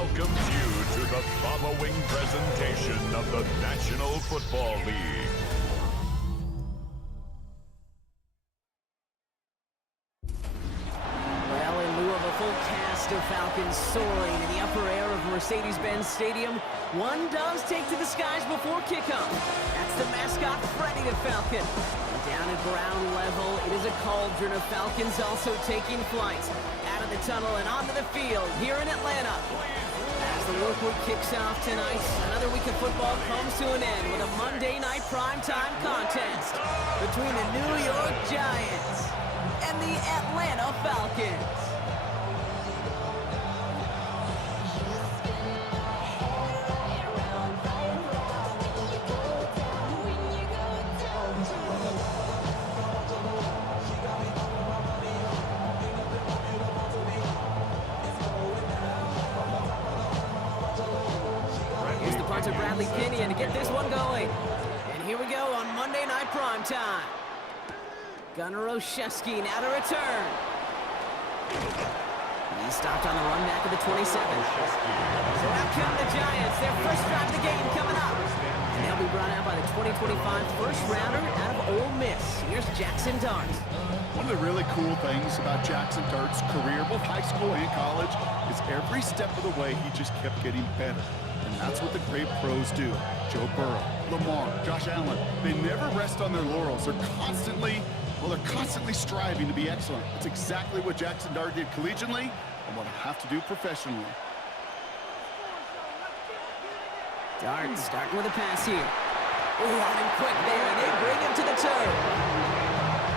welcomes you to the following presentation of the National Football League. Well, in lieu of a full cast of Falcons soaring in the upper air of Mercedes-Benz Stadium, one does take to the skies before kickoff. That's the mascot, Freddy the Falcon. And down at ground level, it is a cauldron of Falcons also taking flight out of the tunnel and onto the field here in Atlanta. As the work week kicks off tonight, another week of football comes to an end with a Monday night primetime contest between the New York Giants and the Atlanta Falcons. Here's the punter, Bradley Pinion, to get this one going. And here we go on Monday Night Primetime. Gunnar Olszewski now to return. He stopped on the run back of the 27. So out come the Giants, their first drive of the game coming up. And they'll be brought out by the 2025 first rounder out of Ole Miss. Here's Jackson Dart. One of the really cool things about Jackson Dart's career, both high school and college, is every step of the way he just kept getting better. And that's what the great pros do. Joe Burrow, Lamar, Josh Allen, they never rest on their laurels. They're constantly striving to be excellent. It's exactly what Jackson Dart did collegiately and what I have to do professionally. Dart starting with a pass here. Ooh, on him quick there, and they bring him to the turf.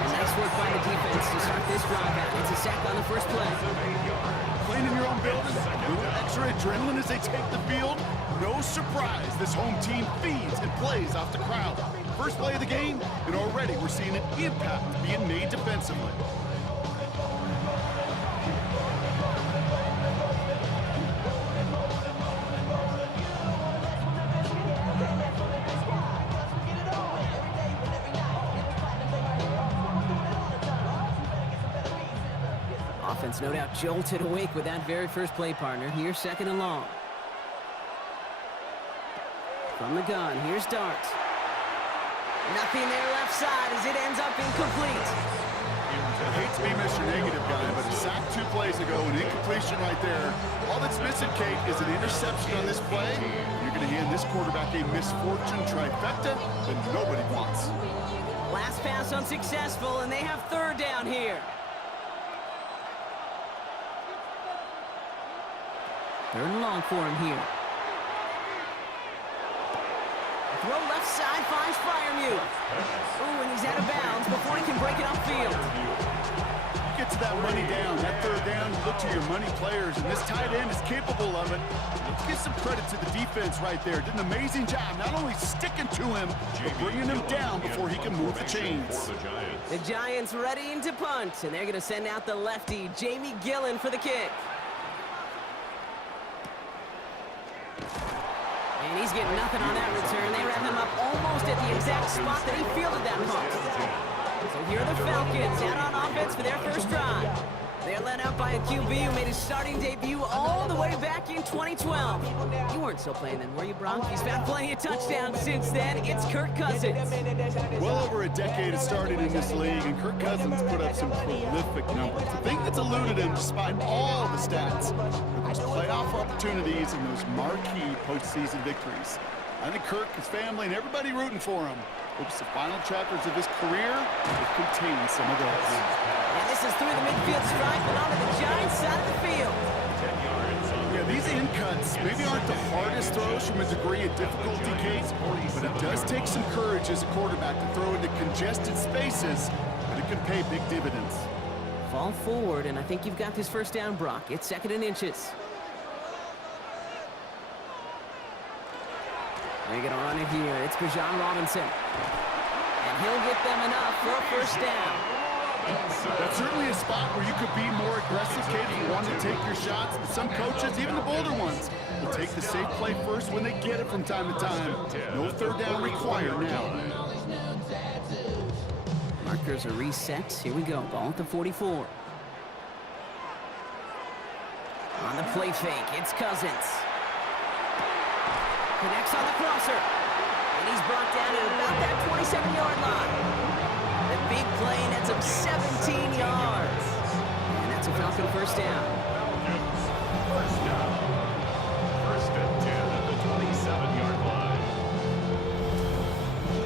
Nice work by the defense to start this drive out. It's a sack on the first play. Playing in your own building, a little extra adrenaline as they take the field. No surprise, this home team feeds and plays off the crowd. First play of the game, and already we're seeing an impact being made defensively. Offense no doubt jolted awake with that very first play partner. Here's second and long. From the gun, here's Dart. Nothing there left side as it ends up incomplete. I hate to be Mr. Negative guy, but a sack 2 plays ago, an incompletion right there. All that's missing, Kate, is an interception on this play. You're going to hand this quarterback a misfortune trifecta that nobody wants. Last pass unsuccessful, and they have third down here. Third and long for him here. Throw left side finds Freiermuth. Ooh, and he's out of bounds before he can break it upfield. You get to that money down, that third down, you look to your money players, and this tight end is capable of it. Let's give some credit to the defense right there. Did an amazing job, not only sticking to him, but bringing him down before he can move the chains. The Giants readying to punt, and they're going to send out the lefty, Jamie Gillen, for the kick. And he's getting nothing on that return. They wrap him up almost at the exact spot that he fielded that punt. So here are the Falcons out on offense for their first drive. They're led out by a QB who made his starting debut all the way back in 2012. You weren't still playing then, were you, Bronk? He's found plenty of touchdowns since then. It's Kirk Cousins. Well over a decade of starting in this league, and Kirk Cousins put up some prolific numbers. The thing that's eluded him, despite all the stats, are those playoff opportunities and those marquee postseason victories. I think Kirk, his family, and everybody rooting for him. Hopes the final chapters of his career will contain some of those. And this is through the midfield stripe and onto the Giants side of the field. Yeah, these in cuts maybe aren't the hardest throws from a degree of difficulty, Kate, but it does take some courage as a quarterback to throw into congested spaces, but it can pay big dividends. Fall forward, and I think you've got this first down, Brock. It's second and inches. They're going to run it here. It's Bijan Robinson. And he'll get them enough for a first down. That's certainly a spot where you could be more aggressive, Kate, if you want to take your shots. And some coaches, even the bolder ones, will take the safe play first when they get it from time to time. No third down required now. Markers are reset. Here we go. Ball at the 44. On the play fake, it's Cousins. Connects on the crosser. And he's brought down at about that 27-yard line. The big play nets him 17 yards. And that's a Falcon first down. First down. First and 10 at the 27-yard line.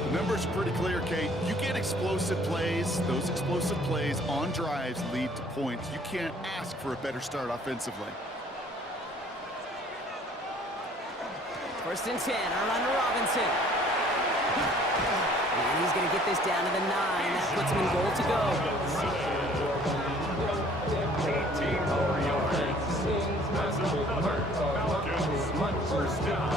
The numbers are pretty clear, Kate. You get explosive plays. Those explosive plays on drives lead to points. You can't ask for a better start offensively. First and 10, on Robinson. And he's going to get this down to the 9. That puts him in goal to go. 18 more yards. That's another Falcons first down.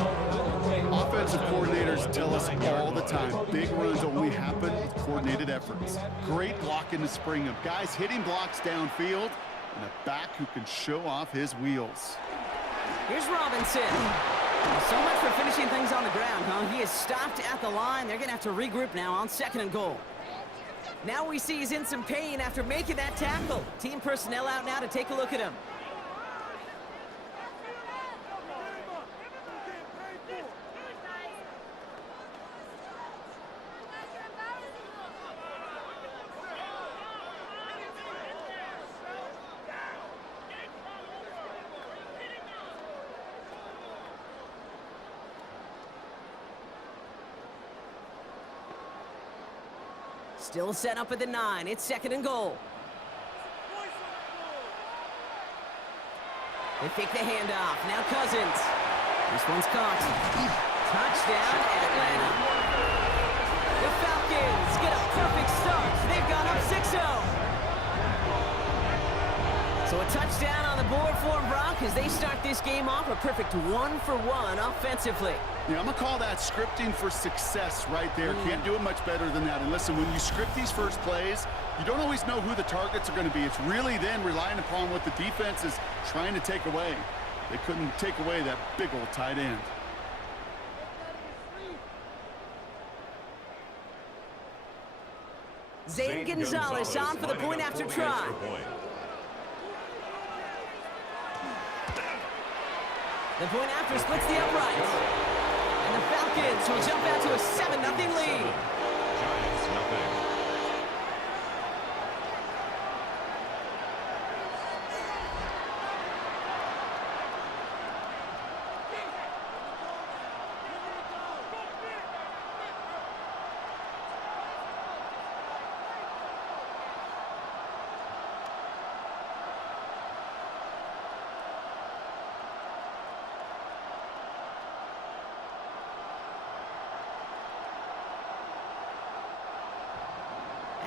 Offensive coordinators tell us all the time, big runs only happen with coordinated efforts. Great block in the spring of guys hitting blocks downfield and a back who can show off his wheels. Here's Robinson. So much for finishing things on the ground, huh? He is stopped at the line. They're going to have to regroup now on second and goal. Now we see he's in some pain after making that tackle. Team personnel out now to take a look at him. Still set up at the 9. It's second and goal. They fake the handoff. Now Cousins. This one's caught. Touchdown, Atlanta. The Falcons get a perfect start. They've gone up 6-0. So a touchdown on the board for Brock as they start this game off a perfect 1-for-1 offensively. Yeah, I'm going to call that scripting for success right there. Can't do it much better than that. And listen, when you script these first plays, you don't always know who the targets are going to be. It's really then relying upon what the defense is trying to take away. They couldn't take away that big old tight end. Zane Gonzalez on for the point after try. The point after splits the uprights. And the Falcons will jump out to a 7-0 lead. Giants nothing.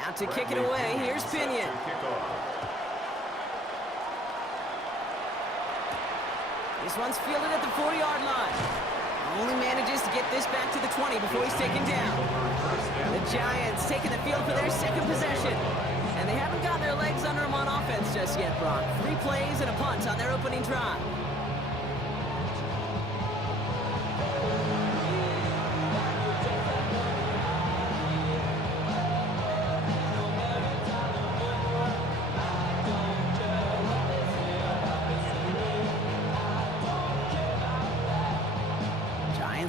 Out to kick it away, here's Pinion. This one's fielded at the 40-yard line. Only manages to get this back to the 20 before he's taken down. The Giants taking the field for their second possession. And they haven't got their legs under them on offense just yet, Brock. 3 plays and a punt on their opening drive.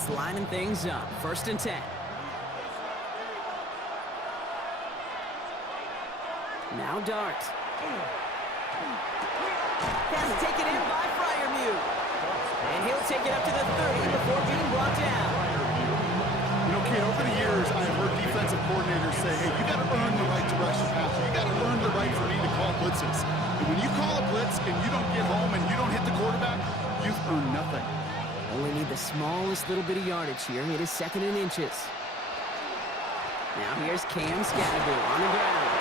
Lining things up. First and 10. Now Dart. Pass taken in by Freiermuth. And he'll take it up to the 30 before being brought down. You know, Kate, over the years, I've heard defensive coordinators say, hey, you got to earn the right to rush the passer. You got to earn the right for me to call blitzes. And when you call a blitz and you don't get home and you don't hit the quarterback, you've earned nothing. Only need the smallest little bit of yardage here. It is second in inches. Now here's Cam Scatterby on the ground.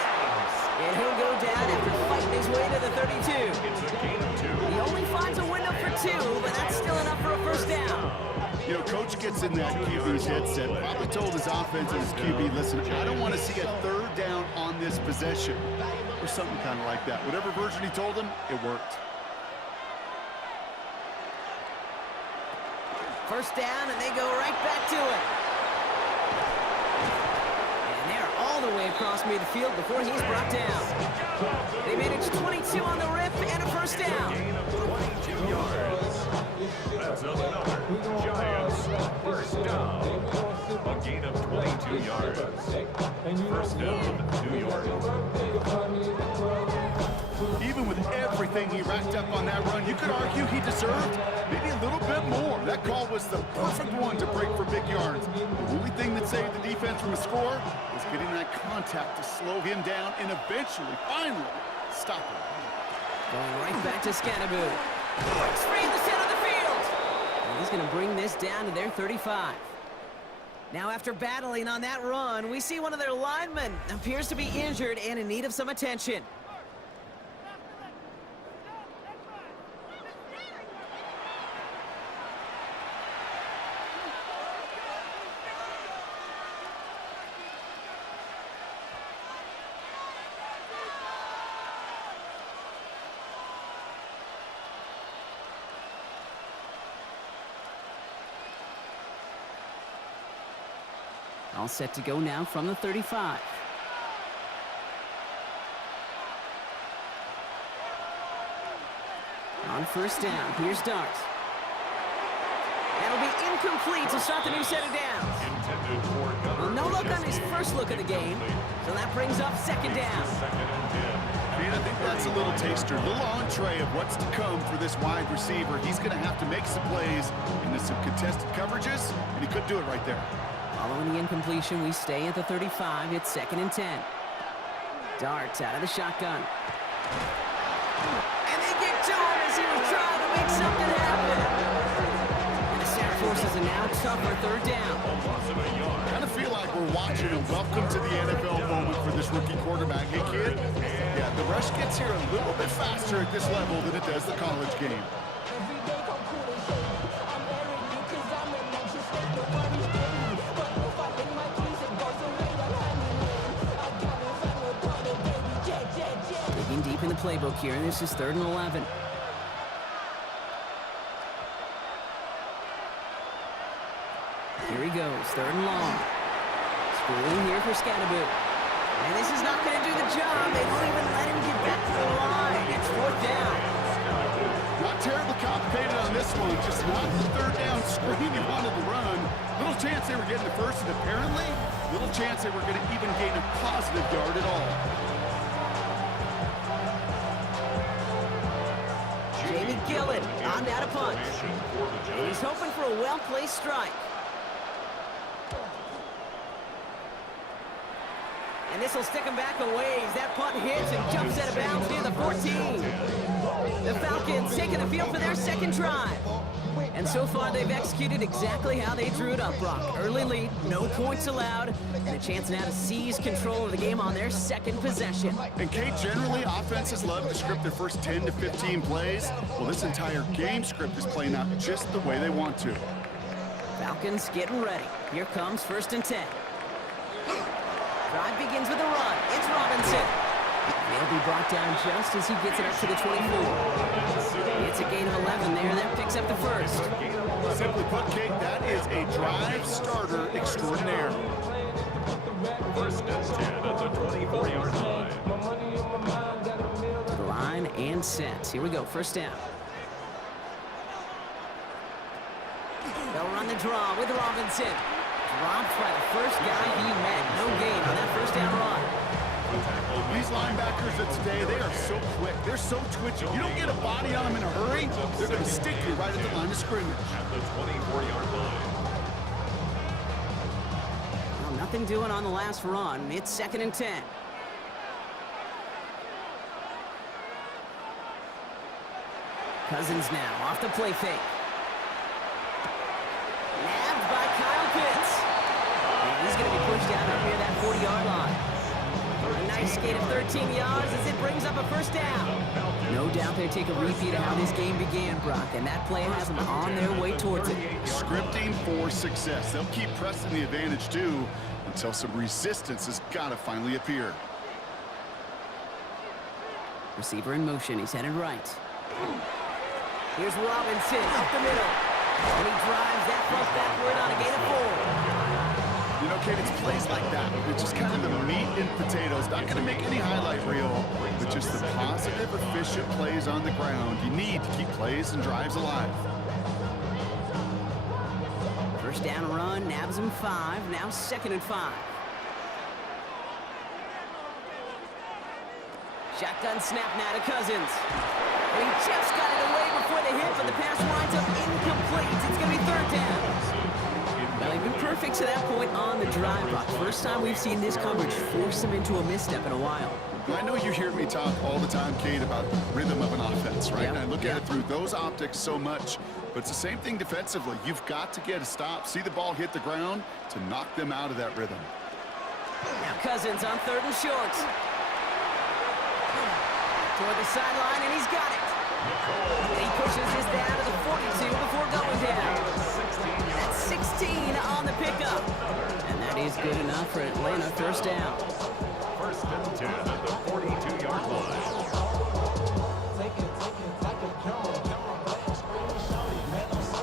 And he'll go down after fighting his way to the 32. It's a gain of 2. He only finds a window for 2, but that's still enough for a first down. You know, Coach gets in that QB's headset, probably told his offense and his QB, listen, I don't want to see a third down on this possession. Or something kind of like that. Whatever version he told him, it worked. First down, and they go right back to it. And they're all the way across midfield before he's brought down. They managed 22 on the rip and a first down. first down. A gain of 22 yards. First down, New York. Even with everything he racked up on that run, you could argue he deserved maybe a little bit more. That call was the perfect one to break for big yards. The only thing that saved the defense from a score was getting that contact to slow him down and eventually, finally, stop him. Going right back to Scatterboot. Straight in the center of the field. And he's going to bring this down to their 35. Now, after battling on that run, we see one of their linemen appears to be injured and in need of some attention. All set to go now from the 35. On first down, here's Dart. That'll be incomplete to start the new set of downs. Well, no look on his first look of the game, so that brings up second down. And I think that's a little taster, a little entree of what's to come for this wide receiver. He's going to have to make some plays into some contested coverages, and he could do it right there. Following the incompletion, we stay at the 35. It's 2nd and 10. Darts out of the shotgun. And they get to him as he was trying to make something happen. And the center forces a now tougher 3rd down. Kind of feel like we're watching a welcome to the NFL moment for this rookie quarterback. Hey, kid, yeah, the rush gets here a little bit faster at this level than it does the college game. Deep in the playbook here, and this is 3rd and 11. Here he goes, 3rd and long. Screen here for Scatterboot. And this is not going to do the job. They don't even let him get back to the line. It's 4th down. Not terribly complicated on this one. Just not the 3rd down screen he wanted to run. Little chance they were getting the first, and apparently, little chance they were going to even gain a positive yard at all. Jamie Gillen on that a punch. He's hoping for a well-placed strike. And this will stick him back a ways. That punt hits and jumps out of bounds near the 14. The Falcons taking the field for their 2nd drive. And so far, they've executed exactly how they drew it up, Brock. Early lead, no points allowed, and a chance now to seize control of the game on their 2nd possession. And Kate, generally, offenses love to script their first 10 to 15 plays. Well, this entire game script is playing out just the way they want to. Falcons getting ready. Here comes 1st and 10. Drive begins with a run. It's Robinson. They'll be brought down just as he gets it up to the 24. It's a gain of 11 there. That picks up the 1st. Simply put, Kate, that is a drive starter extraordinaire. 1st and 10 at the 24-yard line. To the line and set. Here we go. 1st down. They'll run the draw with Robinson. Dropped by the first guy he met. No gain on that 1st down run. These linebackers of today, they are so quick. They're so twitchy. You don't get a body on them in a hurry, they're going to stick you right at the line of scrimmage. At the 24-yard line. Well, nothing doing on the last run. It's 2nd and 10. Cousins now off the play fake. Nabbed by Kyle Pitts. And he's going to be pushed down up near that 40-yard line. A nice gain of 13 yards as it brings up a 1st down. No doubt they take a repeat of how this game began, Brock, and that play has them on their way towards it. Scripting for success. They'll keep pressing the advantage, too, until some resistance has got to finally appear. Receiver in motion. He's headed right. Here's Robinson up the middle. And he drives that front backward on a gain of 4. You know, Kate, it's plays like that. It's just kind of the meat and potatoes. Not going to make any highlight reel, but just the positive, efficient plays on the ground. You need to keep plays and drives alive. First down run, nabs him 5. Now 2nd and 5. Shotgun snap now to Cousins. And he just got it away before the hit, but the pass winds up incomplete. It's going to be 3rd down. Well, he's been perfect to that point on the drive block. First time we've seen this coverage force him into a misstep in a while. I know you hear me talk all the time, Kate, about the rhythm of an offense, right? Yep. And I look at it through those optics so much, but it's the same thing defensively. You've got to get a stop, see the ball hit the ground to knock them out of that rhythm. Now Cousins on 3rd and short. Toward the sideline, and he's got it. And he pushes this down to the 42 before going down. That's 16 on the pickup. And that is good enough for Atlanta. First down. 1st and 10 at the 42-yard line.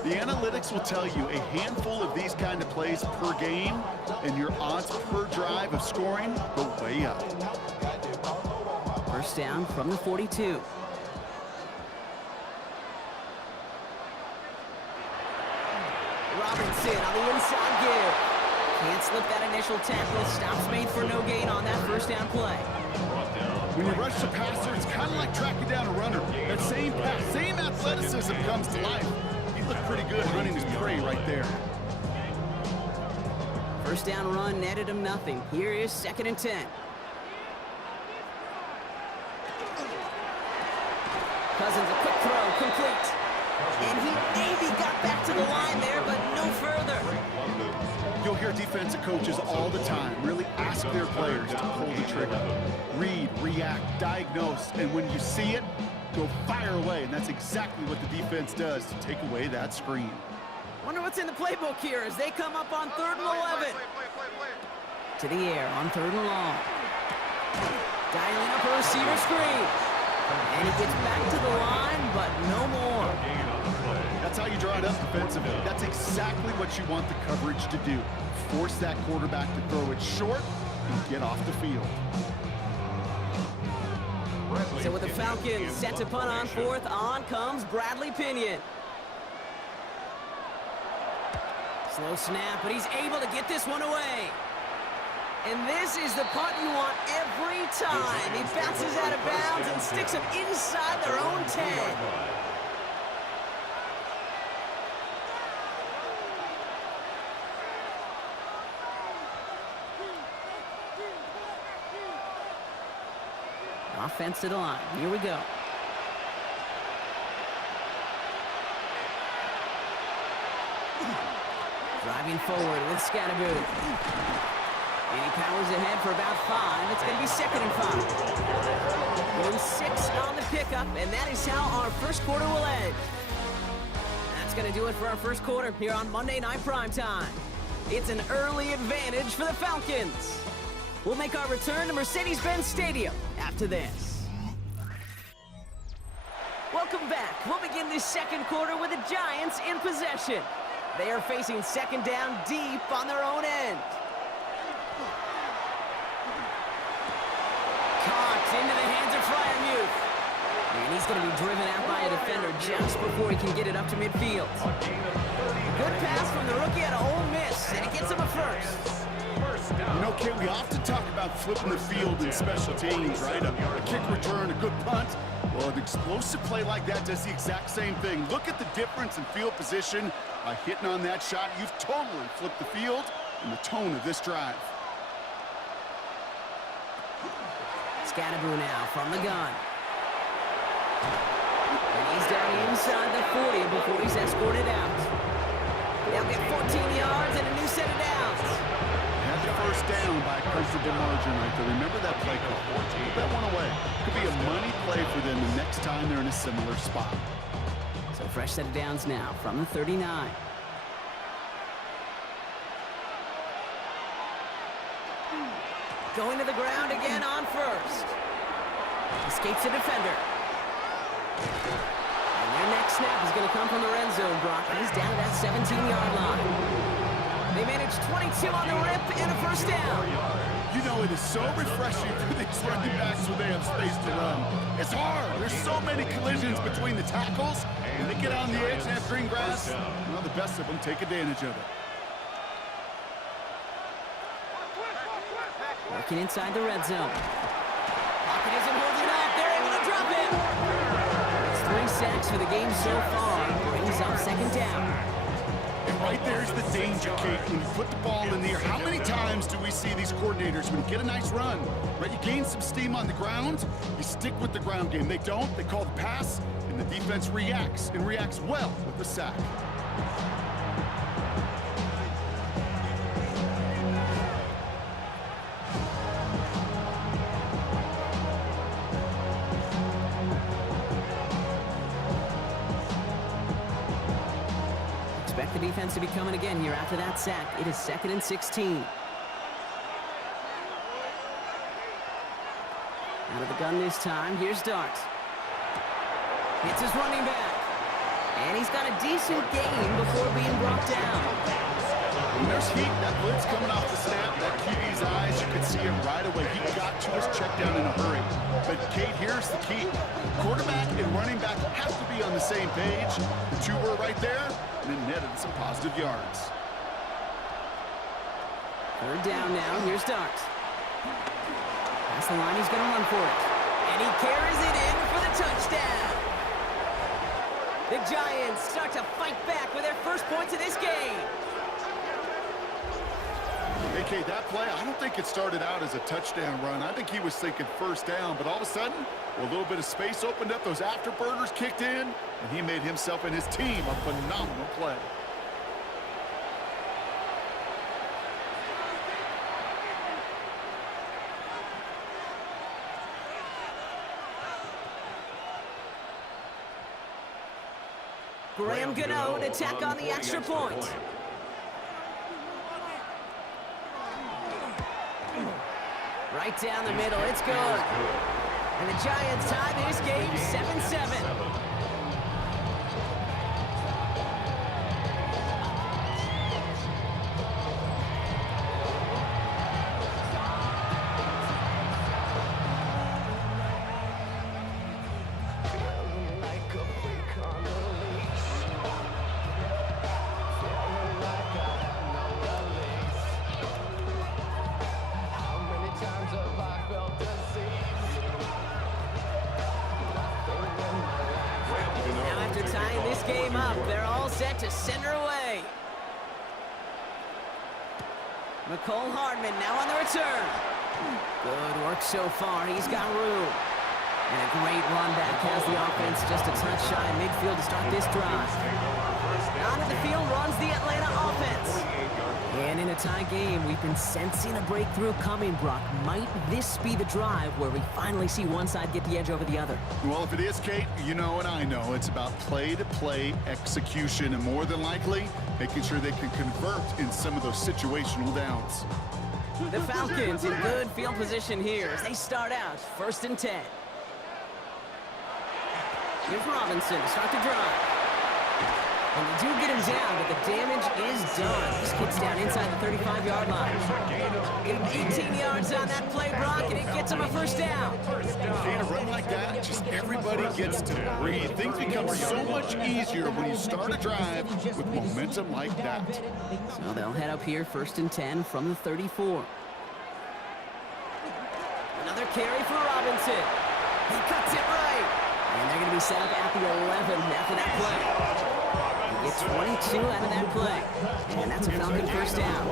The analytics will tell you a handful of these kind of plays per game, and your odds per drive of scoring go way up. First down from the 42. Robinson on the inside give. Can't slip that initial tackle. Stops made for no gain on that first down play. When you rush the passer, it's kind of like tracking down a runner. That same pass, same athleticism comes to life. He looked pretty good running his prey right there. First down run netted him nothing. Here is 2nd and 10. Cousins, a quick throw, complete. And he maybe got back to the line there, but no further. You'll hear defensive coaches all the time really ask their players to pull the trigger. Read, react, diagnose, and when you see it, go fire away. And that's exactly what the defense does to take away that screen. Wonder what's in the playbook here as they come up on 3rd and 11. To the air on 3rd and long. Dialing up a receiver screen. And he gets back to the line, but no more. That's how you draw it up defensively. That's exactly what you want the coverage to do. Force that quarterback to throw it short and get off the field. So with the Falcons set to punt on 4th, on comes Bradley Pinion. Slow snap, but he's able to get this one away. And this is the punt you want every time. He bounces out of bounds and sticks him inside their own 10. Offense to the line. Here we go. Driving forward with Scatterboot. And he powers ahead for about 5. It's going to be 2nd and 5. 6 on the pickup, and that is how our first quarter will end. That's going to do it for our first quarter here on Monday Night Primetime. It's an early advantage for the Falcons. We'll make our return to Mercedes-Benz Stadium after this. Welcome back. We'll begin this second quarter with the Giants in possession. They are facing 2nd down deep on their own end. Caught into the hands of Fryermuth. And he's going to be driven out by a defender just before he can get it up to midfield. Good pass from the rookie out of Ole Miss, and it gets him a first. You know, Kate, we often talk about flipping the field in special teams, right? A kick return, a good punt. Well, an explosive play like that does the exact same thing. Look at the difference in field position. By hitting on that shot, you've totally flipped the field and the tone of this drive. Scatterboot now from the gun. And he's down inside the 40 before he's escorted out. They'll get 14 yards and a new set of downs. Had the first down by a comfortable margin right there. Remember that play call. Put that one away. Could be a money play for them the next time they're in a similar spot. So fresh set of downs now from the 39. Going to the ground again on first. Escapes the defender. And their next snap is going to come from the red zone, Brock. He's down to that 17-yard line. They managed 22 on the rip and a first down. You know, it is so refreshing for these running backs when they have space to run. It's hard. There's so many collisions between the tackles. When they get on the edge and have green grass, well, the best of them take advantage of it. Working inside the red zone. Pocket isn't holding up. They're able to drop him. It's 3 sacks for the game so far. Brings up second down. And right there's the danger, Kate. When you put the ball in the air, how many times do we see these coordinators, when you get a nice run, right, you gain some steam on the ground, you stick with the ground game. They don't, they call the pass, and the defense reacts, and reacts well with the sack. Expect the defense to be coming again here after that sack. It is 2nd and 16. Out of the gun this time. Here's Dart. Hits his running back. And he's got a decent gain before being brought down. When there's heat, that blitz coming off the snap, that QB's eyes, you could see it right away. He got to his check down in a hurry. But, Kate, here's the key. Quarterback and running back have to be on the same page. The two were right there, and it netted some positive yards. 3rd down now. Here's Dart. Past the line, he's going to run for it. And he carries it in for the touchdown. The Giants start to fight back with their first points of this game. Hey, Kate, that play, I don't think it started out as a touchdown run. I think he was thinking first down, but all of a sudden, a little bit of space opened up, those afterburners kicked in, and he made himself and his team a phenomenal play. Graham Gano to tack on the extra point. Right down the middle, it's good. And the Giants tie this game 7-7. Game up. They're all set to send her away. McCole Hardman now on the return. Good work so far. He's got room. And a great run back has the offense just a touch shy of midfield to start this drive. Onto the field runs the Atlanta offense. And in a tie game, we've been sensing a breakthrough coming, Brock. Might this be the drive where we finally see one side get the edge over the other? Well, if it is, Kate, you know and I know it's about play-to-play execution, and more than likely, making sure they can convert in some of those situational downs. The Falcons in good field position here as they start out 1st and 10. Here's Robinson to start the drive. And they do get him down, but the damage is done. This gets down inside the 35-yard line. Get him 18 yards on that play, Brock, and it gets him a 1st down. In a run like that, just everybody gets to breathe. Things become so much easier when you start a drive with momentum like that. So they'll head up here 1st and 10 from the 34. Another carry for Robinson. He cuts it right. And they're going to be set up at the 11 after that play. It's 22 out of that play. And that's a Falcon 1st down.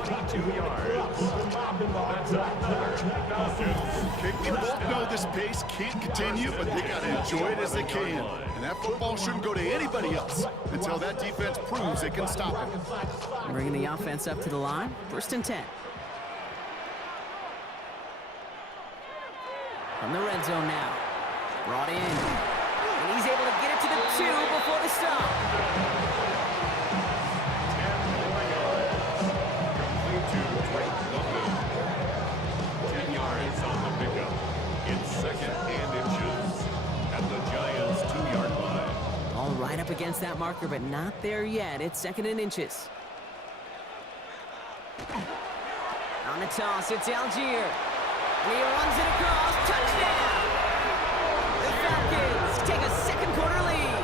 Okay, we both know this pace can't continue, but they got to enjoy it as they can. And that football shouldn't go to anybody else until that defense proves it can stop it. Bringing the offense up to the line. 1st and 10. From the red zone now. Brought in. And he's able to get it to the 2 before the stop. Right up against that marker, but not there yet. It's 2nd and inches. On the toss, it's Algier. And he runs it across. Touchdown! The Falcons take a 2nd quarter lead.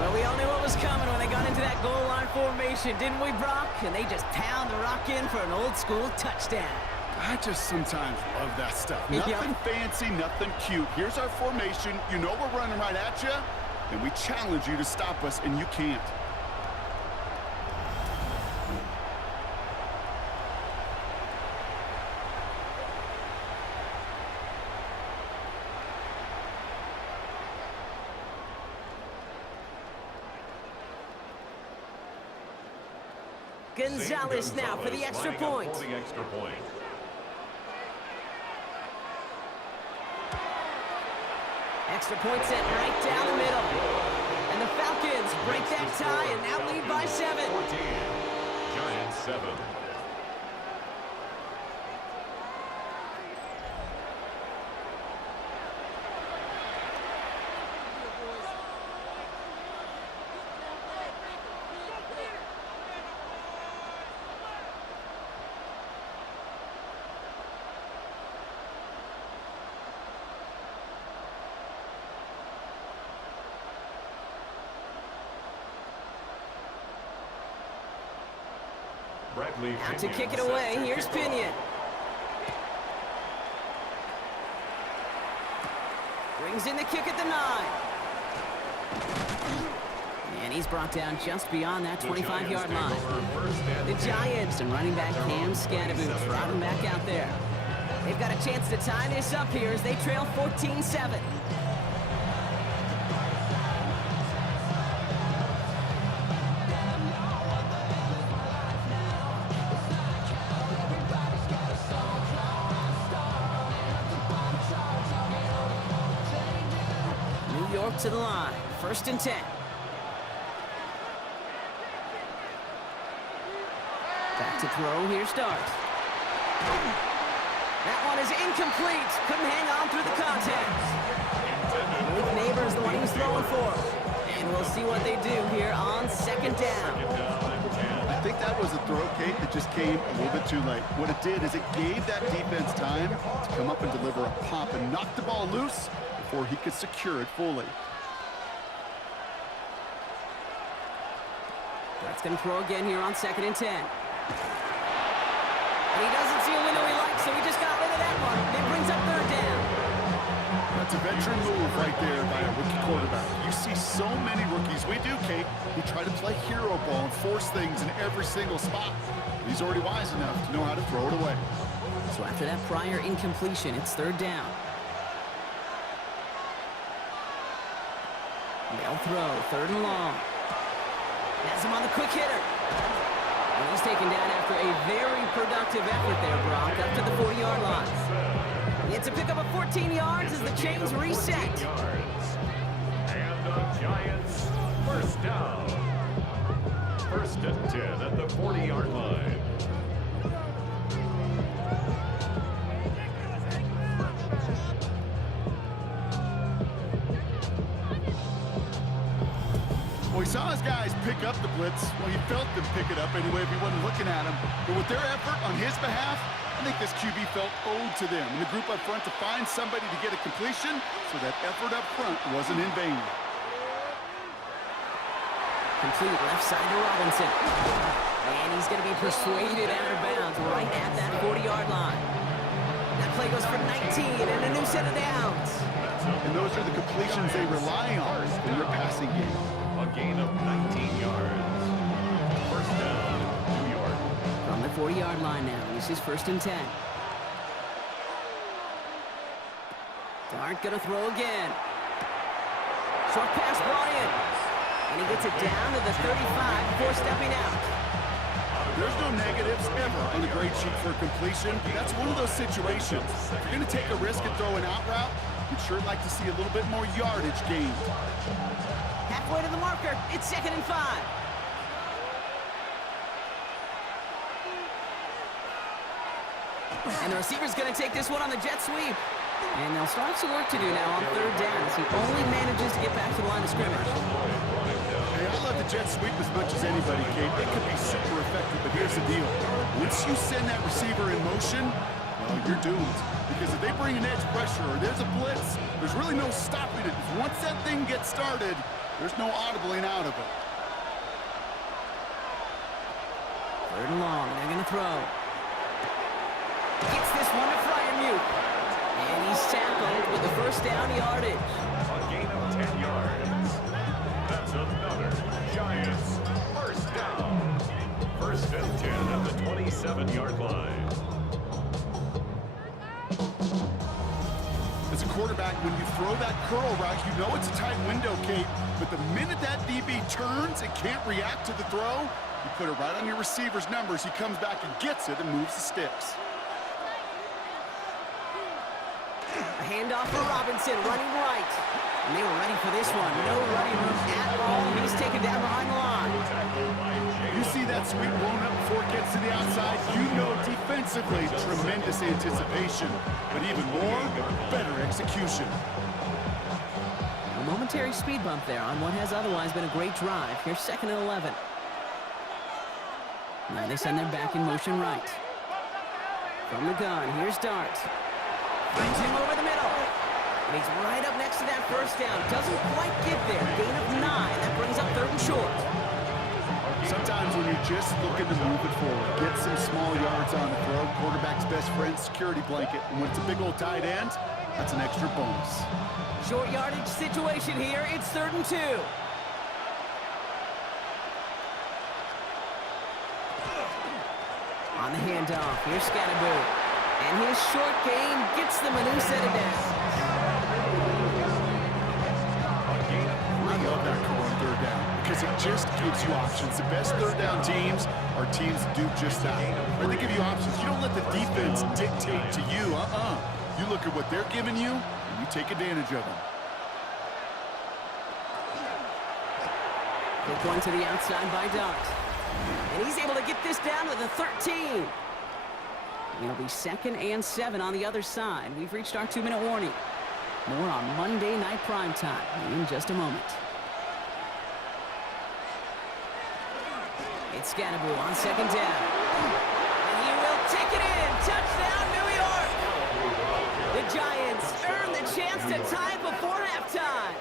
Well, we all knew what was coming when they got got into that goal line formation, didn't we, Brock? And they just pound the rock in for an old-school touchdown. I just sometimes love that stuff. Yep. Nothing fancy, nothing cute. Here's our formation. You know we're running right at you, and we challenge you to stop us, and you can't. Gonzalez now for the extra point. Extra point set right down the middle. And the Falcons break that tie and now lead by 7. 14, Giants 7. Out to kick it away, here's Pinion. Brings in the kick at the 9. And he's brought down just beyond that 25-yard line. The Giants and running back Cam Scantaboo trotting back out there. They've got a chance to tie this up here as they trail 14-7. To the line, 1st and 10. Back to throw, here starts. That one is incomplete. Couldn't hang on through the contact. Malik Neighbors, the one he was throwing for. And we'll see what they do here on 2nd down. I think that was a throw, Kate, that just came a little bit too late. What it did is it gave that defense time to come up and deliver a pop and knock the ball loose before he could secure it fully. That's going to throw again here on 2nd and 10. And he doesn't see a window he likes, so he just got rid of that one. It brings up 3rd down. That's a veteran move right there by a rookie quarterback. You see so many rookies, we do, Kate, who try to play hero ball and force things in every single spot. He's already wise enough to know how to throw it away. So after that prior incompletion, it's 3rd down. They'll throw, 3rd and long. Has him on the quick hitter. And he's taken down after a very productive effort there, Brock, up to the 40-yard line. It's a pickup of 14 yards as the chains reset. And the Giants, 1st down. 1st and 10 at the 40-yard line. Well, he saw his guys pick up the blitz. Well, he felt them pick it up anyway if he wasn't looking at him. But with their effort on his behalf, I think this QB felt owed to them and the group up front to find somebody to get a completion, so that effort up front wasn't in vain. Complete left side to Robinson. And he's going to be persuaded out of bounds right at that 40-yard line. That play goes for 19 and a new set of downs. And those are the completions they rely on in their passing game. A gain of 19 yards. 1st down, New York. From the 40-yard line now, this is 1st and 10. Dart going to throw again. Short pass brought in. And he gets it down to the 35 before stepping out. There's no negatives ever on the grade sheet for completion. That's one of those situations. If you're going to take a risk and throw an out route, you'd sure like to see a little bit more yardage gained. Halfway to the marker, it's 2nd and 5. And the receiver's going to take this one on the jet sweep. And they'll start some work to do now on 3rd down as he only manages to get back to the line of scrimmage. Hey, I love the jet sweep as much as anybody, Kate. It could be super effective, but here's the deal. Once you send that receiver in motion, well, you're doomed. Because if they bring an edge pressure or there's a blitz, there's really no stopping it. Once that thing gets started, there's no audibling out of it. Third and long. They're going to throw. Gets this one to Fryermuth. And he's tackled with the first down yardage. A gain of 10 yards. That's another Giants first down. First and 10 at the 27-yard line. As a quarterback, when you throw that curl route, you know it's a tight window, Kate. But the minute that DB turns and can't react to the throw, you put it right on your receiver's numbers. He comes back and gets it and moves the sticks. A handoff for Robinson, running right. And they were ready for this one. No running room at all. He's taken down behind the line. You see that sweep blown up before it gets to the outside, you know defensively, tremendous anticipation. But even more, better execution. A momentary speed bump there on what has otherwise been a great drive. Here's 2nd and 11. Now they send their back in motion right. From the gun, here's Dart. Finds him over the middle. And he's right up next to that first down. Doesn't quite get there. Gain of 9. That brings up 3rd and short. Sometimes when you're just looking to move it forward, get some small yards on the throw, quarterback's best friend, security blanket. And when it's a big old tight end, that's an extra bonus. Short yardage situation here. It's 3rd and 2. On the handoff, here's Scatterbo. And his short game gets them a new set of downs. I love that call on 3rd down because it just gives you options. The best 3rd down teams are teams that do just that. Or they give you options. You don't let the defense dictate to you. You look at what they're giving you, and you take advantage of them. They're going to the outside by Dart. And he's able to get this down to the 13. It'll be 2nd and 7 on the other side. We've reached our 2-minute warning. More on Monday Night Primetime in just a moment. It's Scatterbo on 2nd down. And he will take it in. Touchdown, New York! The Giants earn the chance to tie it before halftime.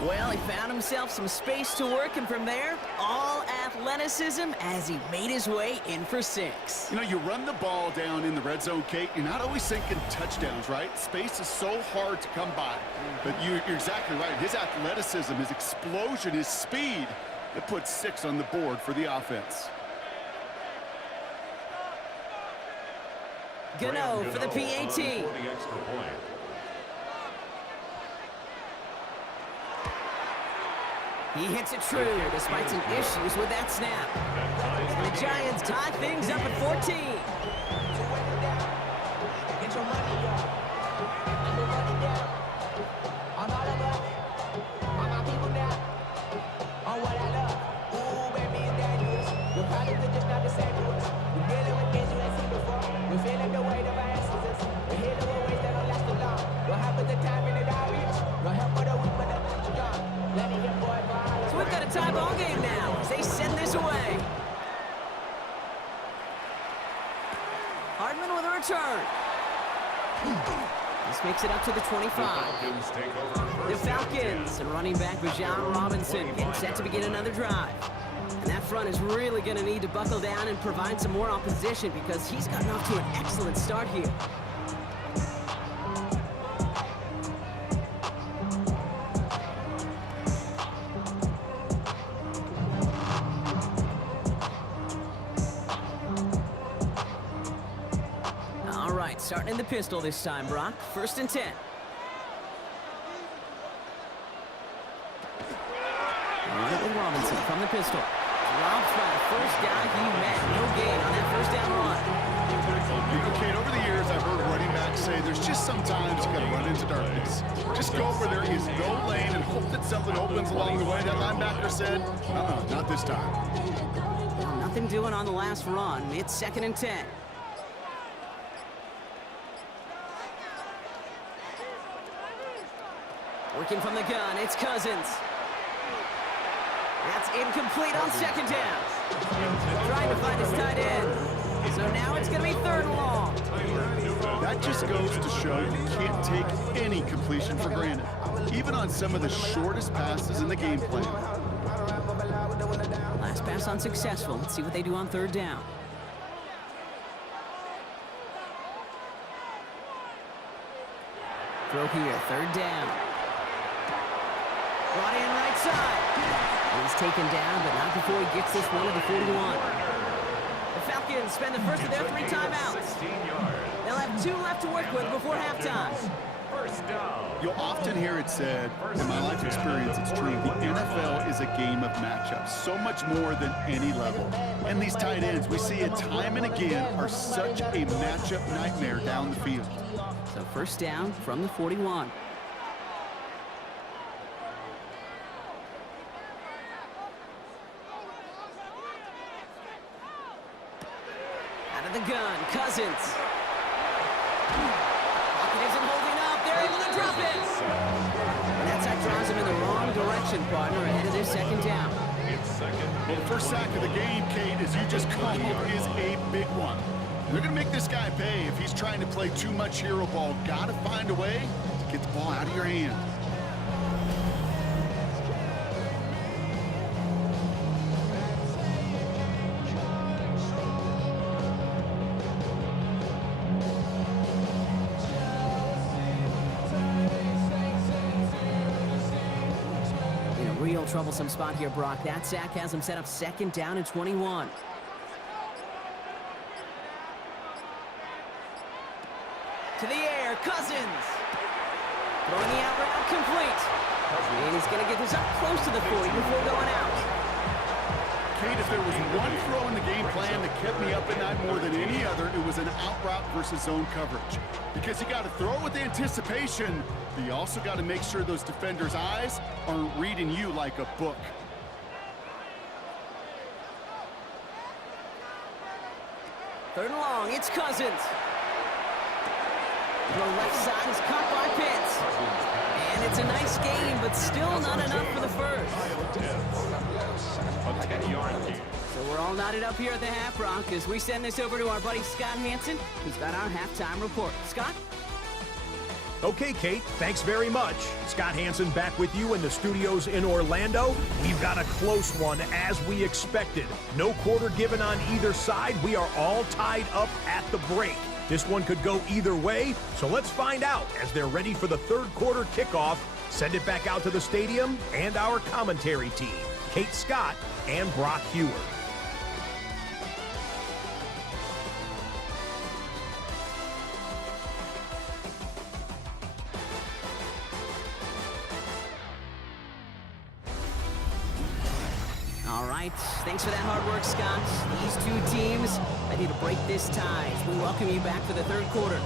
Well, he found himself some space to work, and from there, all athleticism as he made his way in for 6. You know, you run the ball down in the red zone, Kate, you're not always thinking touchdowns, right? Space is so hard to come by. But you're exactly right. His athleticism, his explosion, his speed, it puts 6 on the board for the offense. Gano for the PAT. For the extra point. He hits it true despite some issues with that snap. And the Giants tie things up at 14. Get your money up. Get your money down. On all of us. On my people now. On what I love. Ooh, baby, it's dangerous. Your problems are just not the same to us. We're dealing with things you ain't seen before. We're feeling the weight of our ancestors. We're healing with ways that don't last too long. What happens the time in the outreach? No help for the weak, but the strong. Let it get boy. So we've got a tie ball game now as they send this away. Hardman with a return. This makes it up to the 25. The Falcons and running back Bijan Robinson getting set to begin another drive. And that front is really going to need to buckle down and provide some more opposition because he's gotten off to an excellent start here. Starting in the pistol this time, Brock. 1st and 10. Run it with Robinson from the pistol. Drops by the first guy he met. No gain on that first down run. Okay, over the years, I've heard running backs say there's just sometimes you got to run into darkness. Just go where there is no lane and hope that something opens along the way. That linebacker said, not this time. Well, nothing doing on the last run. It's 2nd and 10. Working from the gun, it's Cousins. That's incomplete on 2nd down. Trying to find his tight end. So now it's going to be 3rd and long. That just goes to show you can't take any completion for granted, even on some of the shortest passes in the game plan. Last pass unsuccessful. Let's see what they do on third down. Throw here, third down. Brought in right side. And he's taken down, but not before he gets this one to the 41. The Falcons spend the first of their 3 timeouts. They'll have 2 left to work with before halftime. First down. You'll often hear it said, in my life experience, it's true, the NFL is a game of matchups, so much more than any level. And these tight ends, we see it time and again, are such a matchup nightmare down the field. So first down from the 41. Out of the gun, Cousins. Pocket isn't holding up. They're able to drop it. And that sack drives him in the wrong direction, partner, ahead of their second down. Well, the first sack of the game, Kate, as you just called, is a big one. They're going to make this guy pay if he's trying to play too much hero ball. Got to find a way to get the ball out of your hand. In a real troublesome spot here, Brock. That sack has him set up second down and 21. To the air, Cousins. Throwing the out route complete. And he's going to get this up close to the 40 before going out. Kate, if there was one throw in the game plan that kept me up at night more than any other, it was an out route versus zone coverage. Because you got to throw with anticipation, but you also got to make sure those defenders' eyes aren't reading you like a book. Third and long, it's Cousins. The left side is caught by Pitts. And it's a nice game, but still not enough for the first. A 10-yard gain. So we're all knotted up here at the half, Brock, as we send this over to our buddy Scott Hansen, who's got our halftime report. Scott? Okay, Kate, thanks very much. Scott Hansen back with you in the studios in Orlando. We've got a close one, as we expected. No quarter given on either side. We are all tied up at the break. This one could go either way, so let's find out as they're ready for the third quarter kickoff. Send it back out to the stadium and our commentary team, Kate Scott and Brock Hewer. All right, thanks for that hard work, Scott. These two teams ready to break this tie as we welcome you back for the third quarter.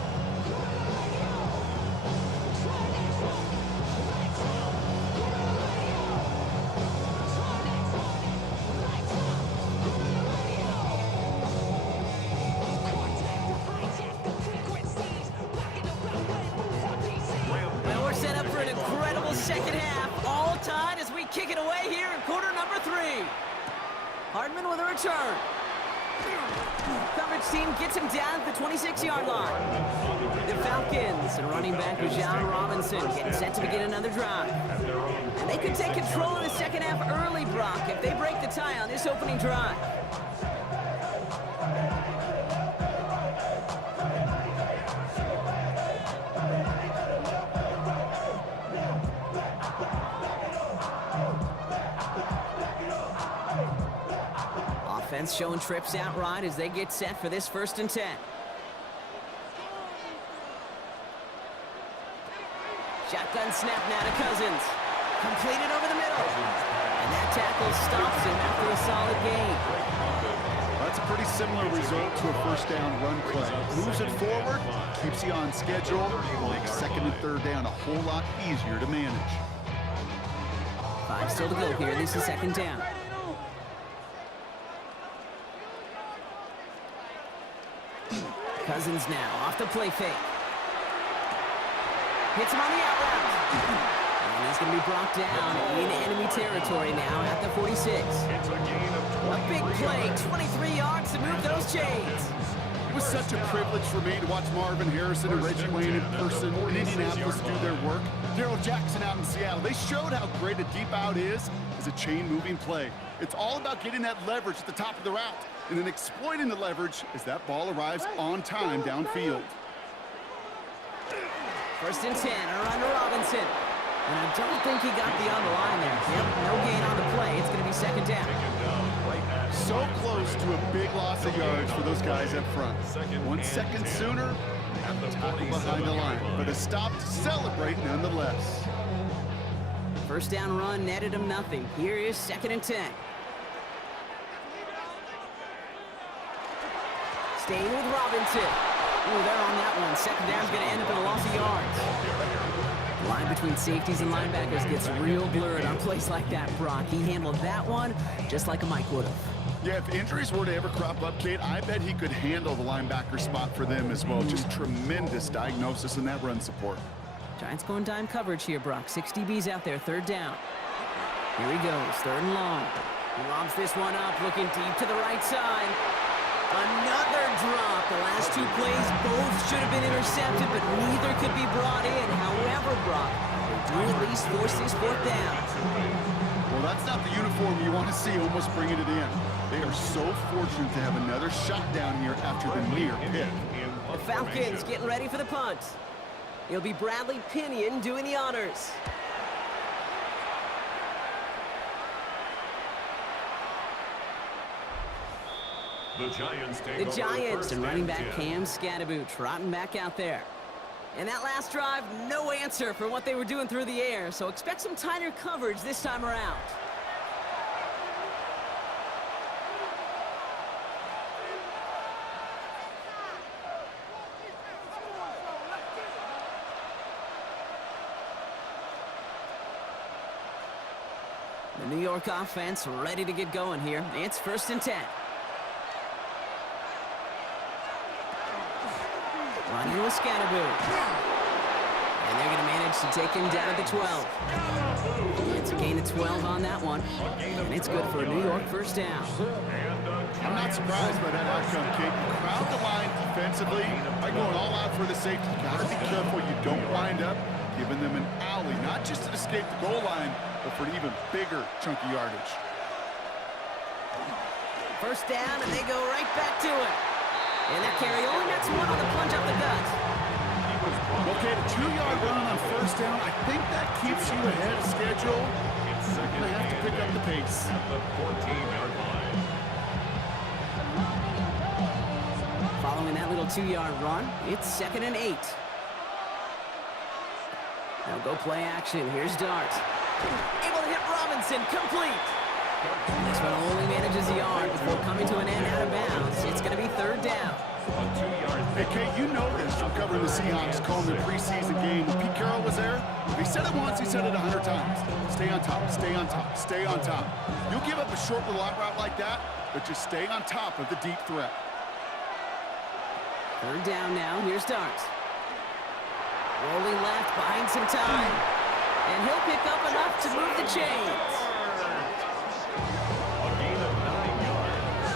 Well, we're set up for an incredible second half, all tied as we kick it away here in quarter number 3. Hardman with a return. Coverage team gets him down at the 26-yard line. The Falcons and running back John Robinson getting set to begin another drive. And they could take control of the second half early, Brock, if they break the tie on this opening drive. Offense showing trips out right as they get set for this 1st and 10. Shotgun snap now to Cousins. Completed over the middle. And that tackle stops him after a solid gain. That's a pretty similar result to a first down run play. Moves it forward, keeps you on schedule, makes second and third down a whole lot easier to manage. 5 still to go here. This is second down. Cousins now off the play fake. Hits him on the out route. And he's going to be brought down in enemy territory now at the 46. It's a gain of A big play, 23 yards to move those chains. It was such a privilege for me to watch Marvin Harrison and Reggie Wayne in person in Indianapolis do their work. Daryl Jackson out in Seattle. They showed how great a deep out is as a chain-moving play. It's all about getting that leverage at the top of the route and then exploiting the leverage as that ball arrives on time downfield. 1st and 10, around to Robinson. And I don't think he got beyond the line there. Yep, no gain on the play. It's going to be 2nd down. So close to a big loss of yards for those guys up front. 1 second sooner, tackle behind the line, but a stop to celebrate nonetheless. 1st down run netted him nothing. Here is 2nd and 10. Staying with Robinson. Ooh, they're on that one. 2nd down's going to end up in a loss of yards. The line between safeties and linebackers gets real blurred on plays like that, Brock. He handled that one just like a Mike would have. Yeah, if injuries were to ever crop up, Kate, I bet he could handle the linebacker spot for them as well. Just tremendous diagnosis in that run support. Giants going dime coverage here, Brock. 6 DBs out there, 3rd down. Here he goes, 3rd and long. He lobs this one up, looking deep to the right side. Another drop. The last 2 plays, both should have been intercepted, but neither could be brought in. However, Brock, they do at least force this 4th down. Well, that's not the uniform you want to see almost bringing it in. They are so fortunate to have another shot down here after the near pick. The Falcons getting ready for the punt. It'll be Bradley Pinion doing the honors. The Giants and running back Cam Scatterboot trotting back out there. And that last drive, no answer for what they were doing through the air, so expect some tighter coverage this time around. The New York offense ready to get going here. It's 1st and 10. Running with Scatterboot. And they're going to manage to take him down at the 12. It's a gain of 12 on that one. And it's good for a New York 1st down. I'm not surprised by that outcome, Kate. You crowd the line defensively by going all out for the safety. You got to be careful you don't wind up giving them an alley, not just to escape the goal line, but for an even bigger chunk of yardage. 1st down, and they go right back to it. And that carry only gets 1 on the plunge up the gut. Okay, the 2-yard run on 1st down, I think that keeps you ahead of schedule. You're going to have to pick up the pace. At the 14-yard line. Following that little 2-yard run, it's 2nd and 8. Now go play action. Here's Dart. Able to hit Robinson. Complete. This one only manages a yard before coming to an end out of bounds. It's going to be 3rd down. Hey, Kate, you know this from covering the Seahawks, calling the preseason game. When Pete Carroll was there, if he said it once, he said it 100 times. Stay on top, stay on top, stay on top. You'll give up a short little out route like that, but just stay on top of the deep threat. 3rd down now. Here's Dart. Rolling left, buying some time. And he'll pick up enough to move the chains. A gain of 9 yards.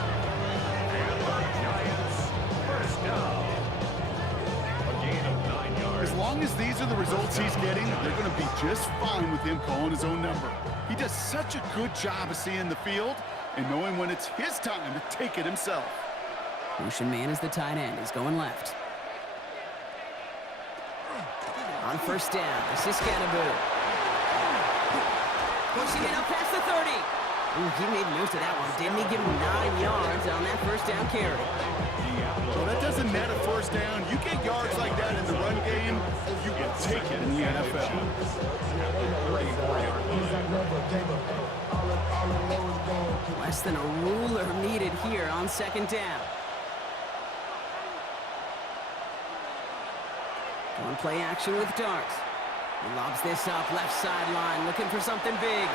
And the Giants 1st down. A gain of 9 yards. As long as these are the results he's getting, they're going to be just fine with him calling his own number. He does such a good job of seeing the field and knowing when it's his time to take it himself. Ocean Man is the tight end. He's going left. On 1st down, this is Scatterboot. Pushing it up past the 30. Ooh, he made most of that one. Didn't he give him 9 yards on that 1st down carry? Well, that doesn't net a 1st down. You get yards like that in the run game, you can take it in the NFL. Less than a ruler needed here on 2nd down. One play action with Dart. He lobs this up, left sideline, looking for something big.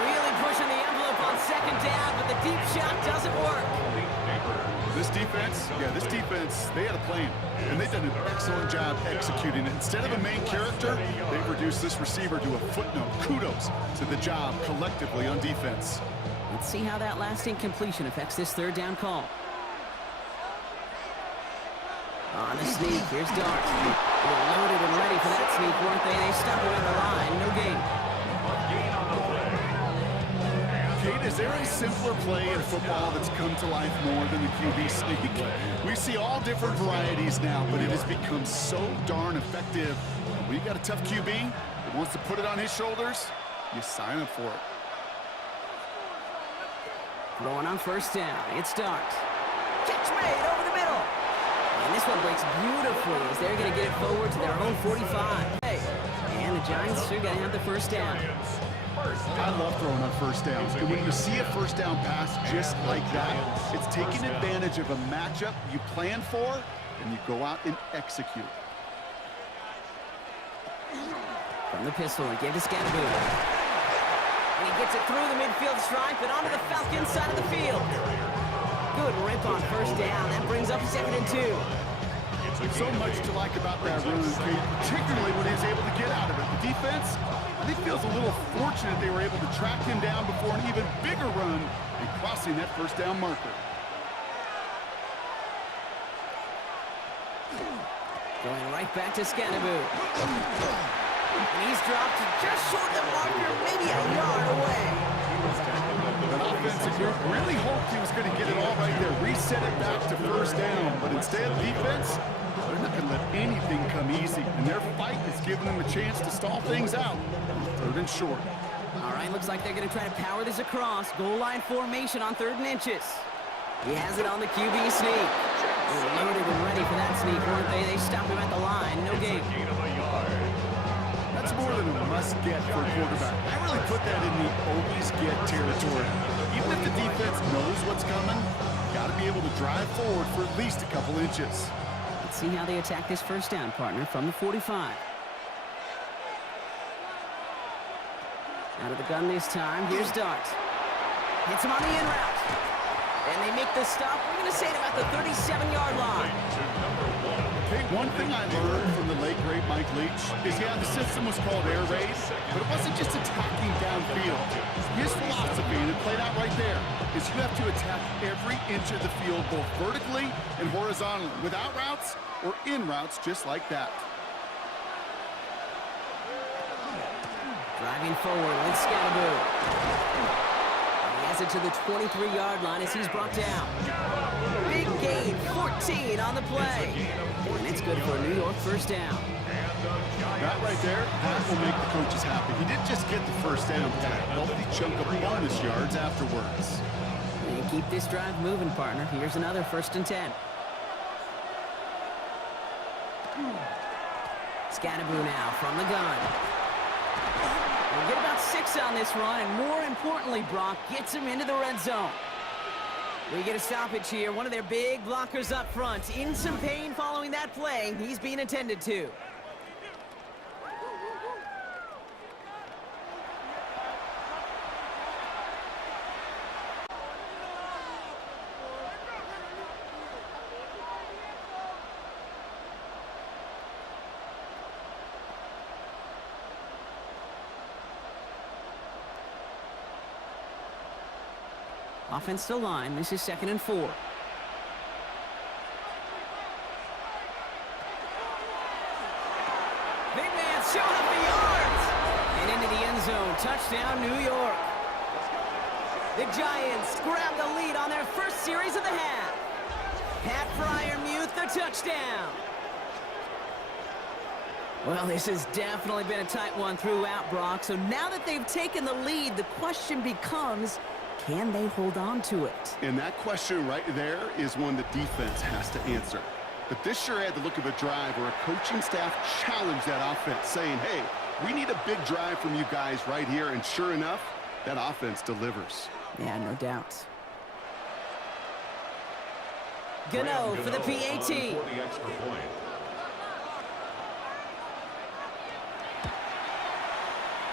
Really pushing the envelope on 2nd down, but the deep shot doesn't work. This defense, they had a plan, and they've done an excellent job executing it. Instead of a main character, they've reduced this receiver to a footnote. Kudos to the job collectively on defense. Let's see how that last incompletion affects this 3rd down call. On the sneak, here's Dart. They're loaded and ready for that sneak, weren't they? They stop it on the line, no gain. Kate, is there a simpler play in football that's come to life more than the QB sneak? We see all different varieties now, but it has become so darn effective. When you got a tough QB that wants to put it on his shoulders, you sign up for it. Throwing on first down. It's Dart. Catch made over the middle. And this one breaks beautifully as they're going to get it forward to their own 45. And the Giants are going to have the first down. I love throwing on first down. And when you see a first down pass just like that, it's taking advantage of a matchup you plan for, and you go out and execute. From the pistol, he gave to Scatterboot. And he gets it through the midfield stripe and onto the Falcons side of the field. Good rip on first down. That brings up 2nd and 2. So much to like about that run, particularly when he's able to get out of it. The defense, I think, feels a little fortunate they were able to track him down before an even bigger run and crossing that first down marker. Going right back to Scatterboot. And he's dropped just short of the marker, maybe a yard away. The offensive group really hoped he was going to get it all right there, reset it back to first down, but instead, defense, they're not going to let anything come easy, and their fight is giving them a chance to stall things out. 3rd and short. All right, looks like they're going to try to power this across. Goal line formation on 3rd and inches. He has it on the QB sneak. They were loaded and ready for that sneak, weren't they? They stopped him at the line. No gain. That's more than a must-get for a quarterback. I really put that in the always-get territory. Even if the defense knows what's coming, you got to be able to drive forward for at least a couple inches. Let's see how they attack this first down, partner, from the 45. Out of the gun this time. Here's Dart. Hits him on the in route. And they make the stop. We're going to say it about the 37-yard line. Okay, one thing I learned from the late, great Mike Leach is, yeah, the system was called air raid, but it wasn't just attacking downfield. His philosophy, and it played out right there, is you have to attack every inch of the field, both vertically and horizontally, without routes or in routes just like that. Driving forward with Scatterboot. He has it to the 23-yard line as he's brought down. Big gain, 14 on the play. And it's good for a New York first down. That right there, that will make the coaches happy. He didn't just get the first down, but a healthy chunk of bonus yards afterwards. And keep this drive moving, partner. Here's another 1st and 10. Scatterboot now from the gun. We'll get about 6 on this run, and more importantly, Brock gets him into the red zone. We get a stoppage here. One of their big blockers up front. In some pain following that play. He's being attended to. Offensive line, this is 2nd and 4. Big man showing up the yards. And into the end zone. Touchdown, New York. The Giants grab the lead on their first series of the half. Pat Fryermuth, the touchdown. Well, this has definitely been a tight one throughout, Brock. So now that they've taken the lead, the question becomes, can they hold on to it? And that question right there is one the defense has to answer. But this sure had the look of a drive where a coaching staff challenged that offense, saying, hey, we need a big drive from you guys right here. And sure enough, that offense delivers. Yeah, no doubt. Gano for the PAT.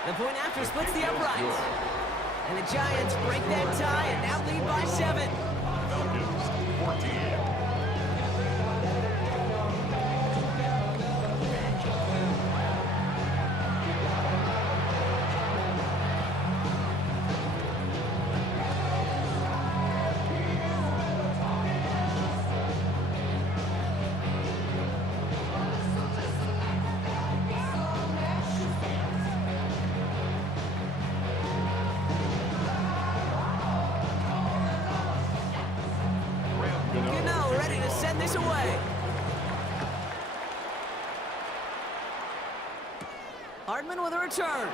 The point after splits the uprights. And the Giants break that tie and now lead by 7. Falcons 14. Rodman with a return.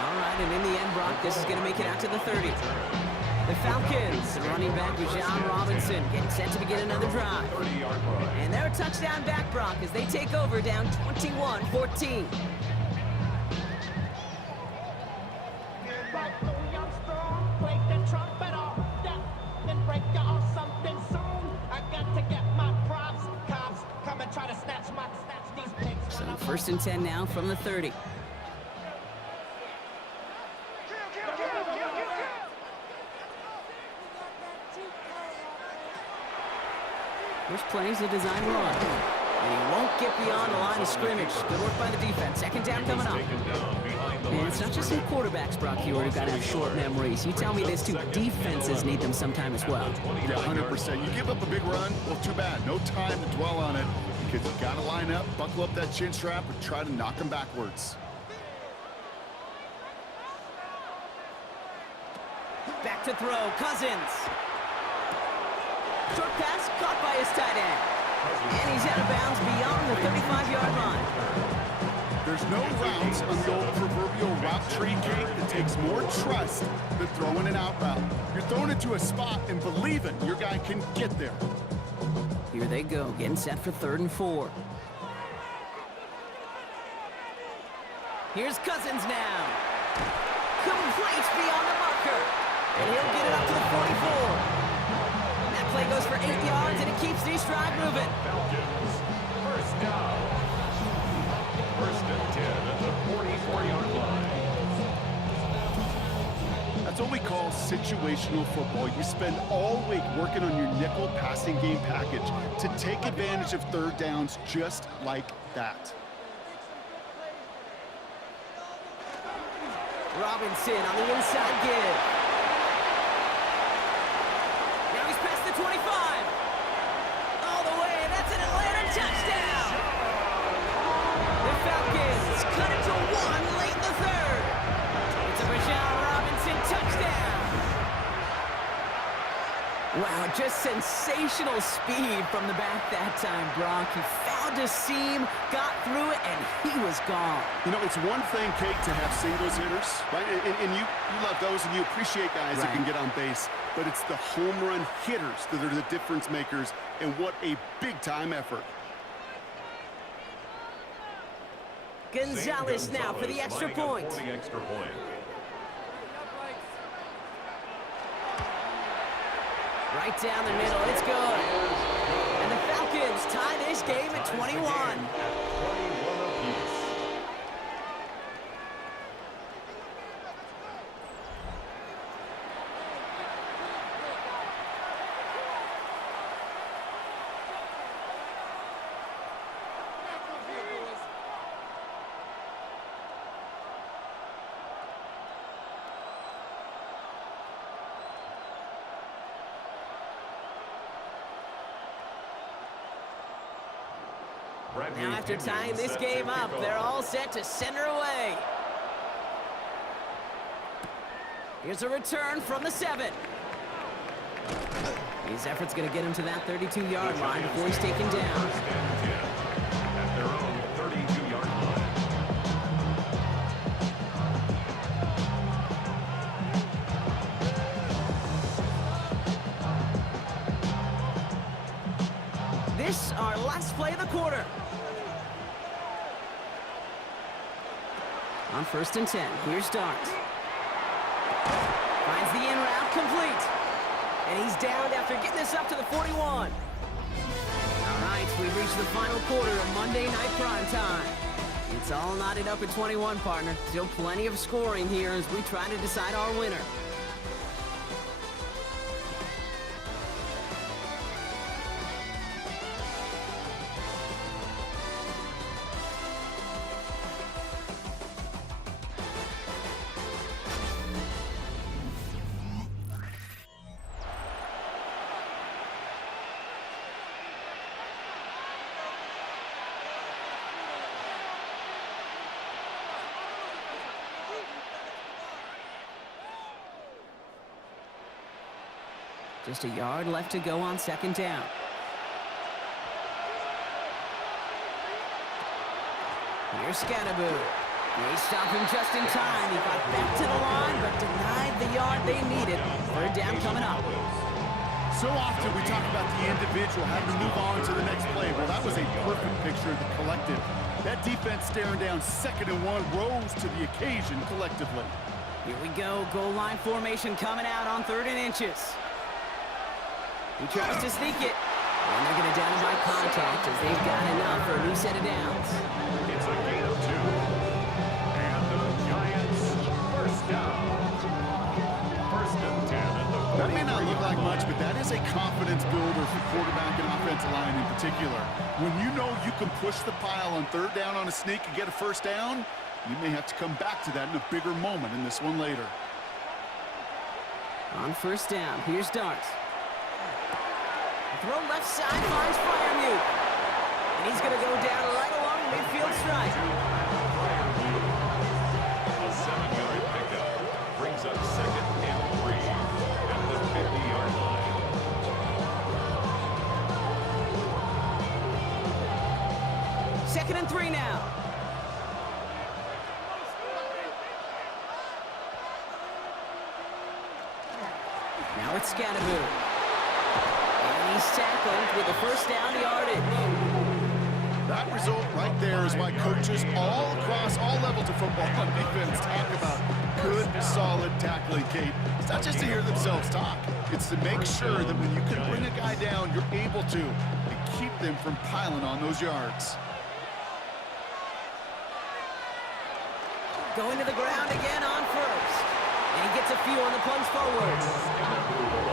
All right, and in the end, Brock, this is going to make it out to the 30. The Falcons, the running back with John Robinson, getting set to begin another drive. And they're a touchdown back, Brock, as they take over down 21-14. So first and 10 now from the 30. First play's a design run. And he won't get beyond the line of scrimmage. Good work by the defense. Second down coming up. And it's not just the quarterbacks, Brock Hewitt, who got to have short memories. You tell me this too. Defenses need them sometime as well. Yeah, 100%. You give up a big run, well, too bad. No time to dwell on it because you got to line up, buckle up that chin strap, and try to knock them backwards. Back to throw. Cousins. Short pass caught by his tight end. And he's out of bounds beyond the 35-yard line. There's no routes on the old proverbial route tree, Kate, that takes more trust than throwing an out route. You're throwing it to a spot and believing your guy can get there. Here they go, getting set for 3rd and 4. Here's Cousins now. Complete beyond the marker. And he'll get it up to the 44. Play goes for 8 yards, and it keeps this drive moving. Falcons, first down. First and 10 at the 44-yard line. That's what we call situational football. You spend all week working on your nickel passing game package to take advantage of 3rd downs just like that. Robinson on the inside give. 25. All the way, that's an Atlanta touchdown. The Falcons cut it to 1 late in the 3rd. It's a Bijan Robinson touchdown. Wow, just sensational speed from the back that time, Brock. He found a seam, got through it, and he was gone. You know, it's one thing, Kate, to have singles hitters, right? And you love those, and you appreciate guys that can get on base. But it's the home run hitters that are the difference makers, and what a big-time effort. Gonzalez now for the extra point. Right down the middle, it's good. And the Falcons tie this game at 21. 21 apiece. Now after tying this game up, they're all set to send her away. Here's a return from the 7. His effort's going to get him to that 32-yard line before he's taken down. At their own 32-yard line. This our last play of the quarter. On 1st and 10, here's Dart. Finds the in route complete. And he's down after getting this up to the 41. All right, we've reached the final quarter of Monday Night Prime Time. It's all knotted up at 21, partner. Still plenty of scoring here as we try to decide our winner. Just a yard left to go on 2nd down. Here's Scatterboot. They stopped him just in time. He got back to the line, but denied the yard they needed. Third down coming up. So often we talk about the individual having to move on to the next play. Well, that was a perfect picture of the collective. That defense staring down 2nd and 1 rose to the occasion collectively. Here we go. Goal line formation coming out on 3rd and inches. He tries to sneak it. And they're going to down him by contact as they've got enough for a new set of downs. It's a gain of 2. And the Giants first down. 1st and 10 at the 40. That may not look like much, but that is a confidence builder for quarterback and offensive line in particular. When you know you can push the pile on 3rd down on a sneak and get a 1st down, you may have to come back to that in a bigger moment in this one later. On 1st down, here's Dart. Throw left side, finds Fryermuth. And he's going to go down right along the midfield stripe. A 7-yard pickup brings up 2nd and 3 at the 50-yard line. Second and 3 now. Now it's Scatterboot. And he's tackled with a 1st down yardage. That result right there is why coaches all across all levels of football on defense talk about good, solid tackling, Kate. It's not just to hear themselves talk. It's to make sure that when you can bring a guy down, you're able to and keep them from piling on those yards. Going to the ground again on 1st. And he gets a few on the plunge forward.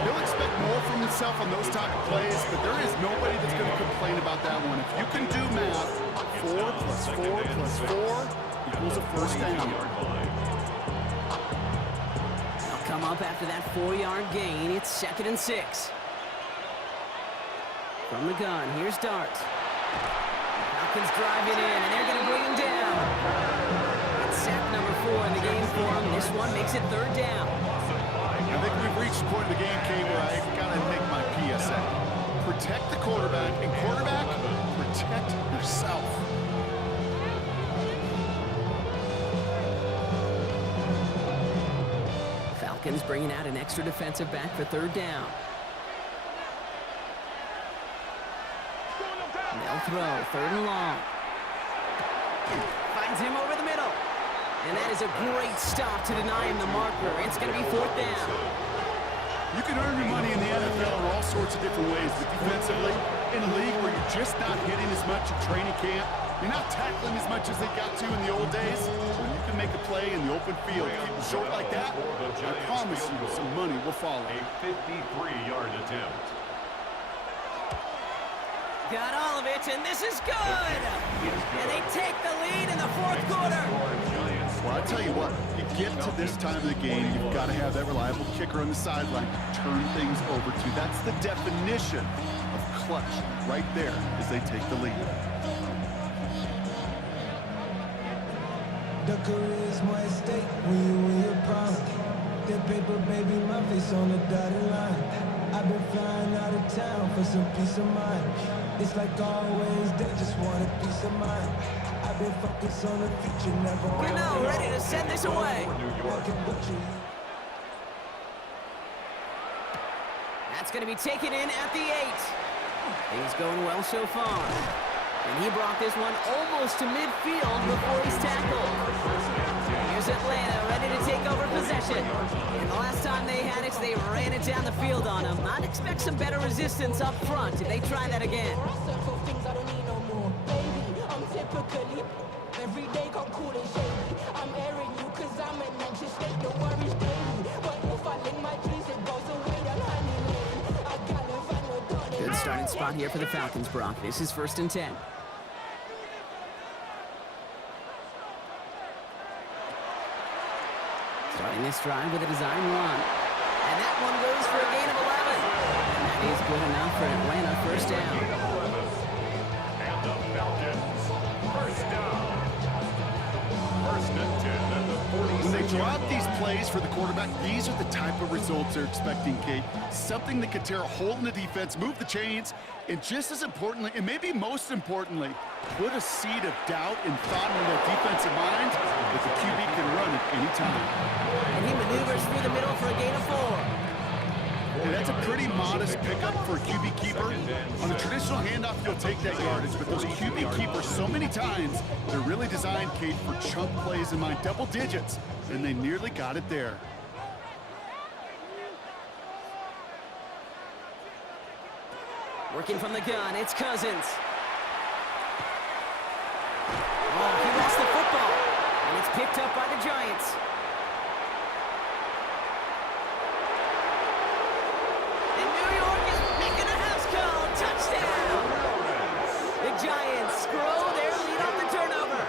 He'll expect more from himself on those type of plays, but there is nobody that's going to complain about that one. If you can do math, 4 plus 4 plus 4 equals a 1st down. They'll come up after that 4-yard gain. It's 2nd and 6. From the gun, here's Dart. Falcons driving in, and they're going to bring him down. It's sack number 4 in the game for him. This one makes it 3rd down. I think we've reached the point of the game, Kate, where I've got to make my PSA. Protect the quarterback, and quarterback, protect yourself. Falcons bringing out an extra defensive back for 3rd down. They'll throw, 3rd and long. Finds him over the middle. And that is a great stop to deny him the marker. It's going to be 4th down. You can earn your money in the NFL in all sorts of different ways, but defensively, in a league where you're just not hitting as much at training camp, you're not tackling as much as they got to in the old days, when you can make a play in the open field, keep it short like that, I promise you some money will follow. A 53-yard attempt. Got all of it, and this is good! And they take the lead in the 4th quarter. Well, I tell you what, you get to this time of the game, you've got to have that reliable kicker on the sideline to turn things over to. That's the definition of clutch right there as they take the lead. The career's more at stake when you win your prime. The paper, baby, my face on the dotted line. I've been flying out of town for some peace of mind. It's like always, they just want a peace of mind. I've been focused on the future, never on Gano ready to send this away. That's going to be taken in at the 8. Things going well so far. And he brought this one almost to midfield before he's tackled. Here's Atlanta ready to take over possession. And the last time they had it, they ran it down the field on him. I'd expect some better resistance up front if they try that again. Every day come cool and shady. I'm airing you cause I'm an anxious state. No worries daily. But if I link my dreams, it goes away that honey lane. I gotta find a daughter. Good starting spot here for the Falcons, Brock. This is 1st and 10. Starting this drive with a design run. And that one goes for a gain of 11. And that is good enough for Atlanta. 1st down. And the Falcons first down. 1st and 10 at the 46. When they you draw up these plays for the quarterback, these are the type of results they're expecting, Kate. Something that can tear a hole in the defense, move the chains, and just as importantly, and maybe most importantly, put a seed of doubt and thought in their defensive minds that the QB can run at any time. And he maneuvers through the middle for a gain of 4. And that's a pretty modest pickup for a QB keeper. On a traditional handoff, you'll take that yardage, but those QB keepers, so many times, they're really designed, Kate, for chunk plays in my double digits, and they nearly got it there. Working from the gun, it's Cousins. Oh, he lost the football, and it's picked up by the Giants. And New York is making a house call. Touchdown! The Giants scroll their lead off the turnover.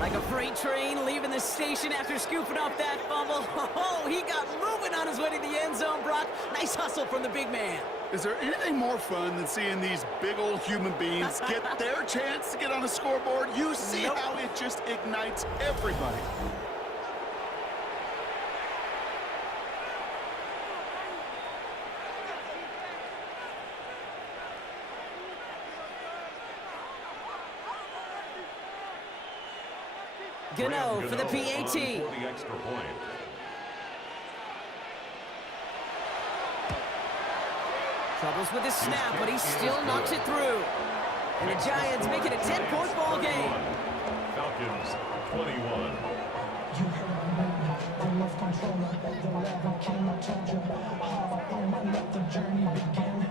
Like a freight train leaving the station after scooping up that fumble. Oh, he got moving on his way to the end zone, Brock. Nice hustle from the big man. Is there anything more fun than seeing these big old human beings get their chance to get on a scoreboard? You see how it just ignites everybody. Gano for the PAT. For the extra point. Troubles with his snap, but he still knocks it through. And the Giants make it a 10-point ball game. Falcons 21. You heard me, I love controller. The level king, I told you. Hard on, I let the journey begin.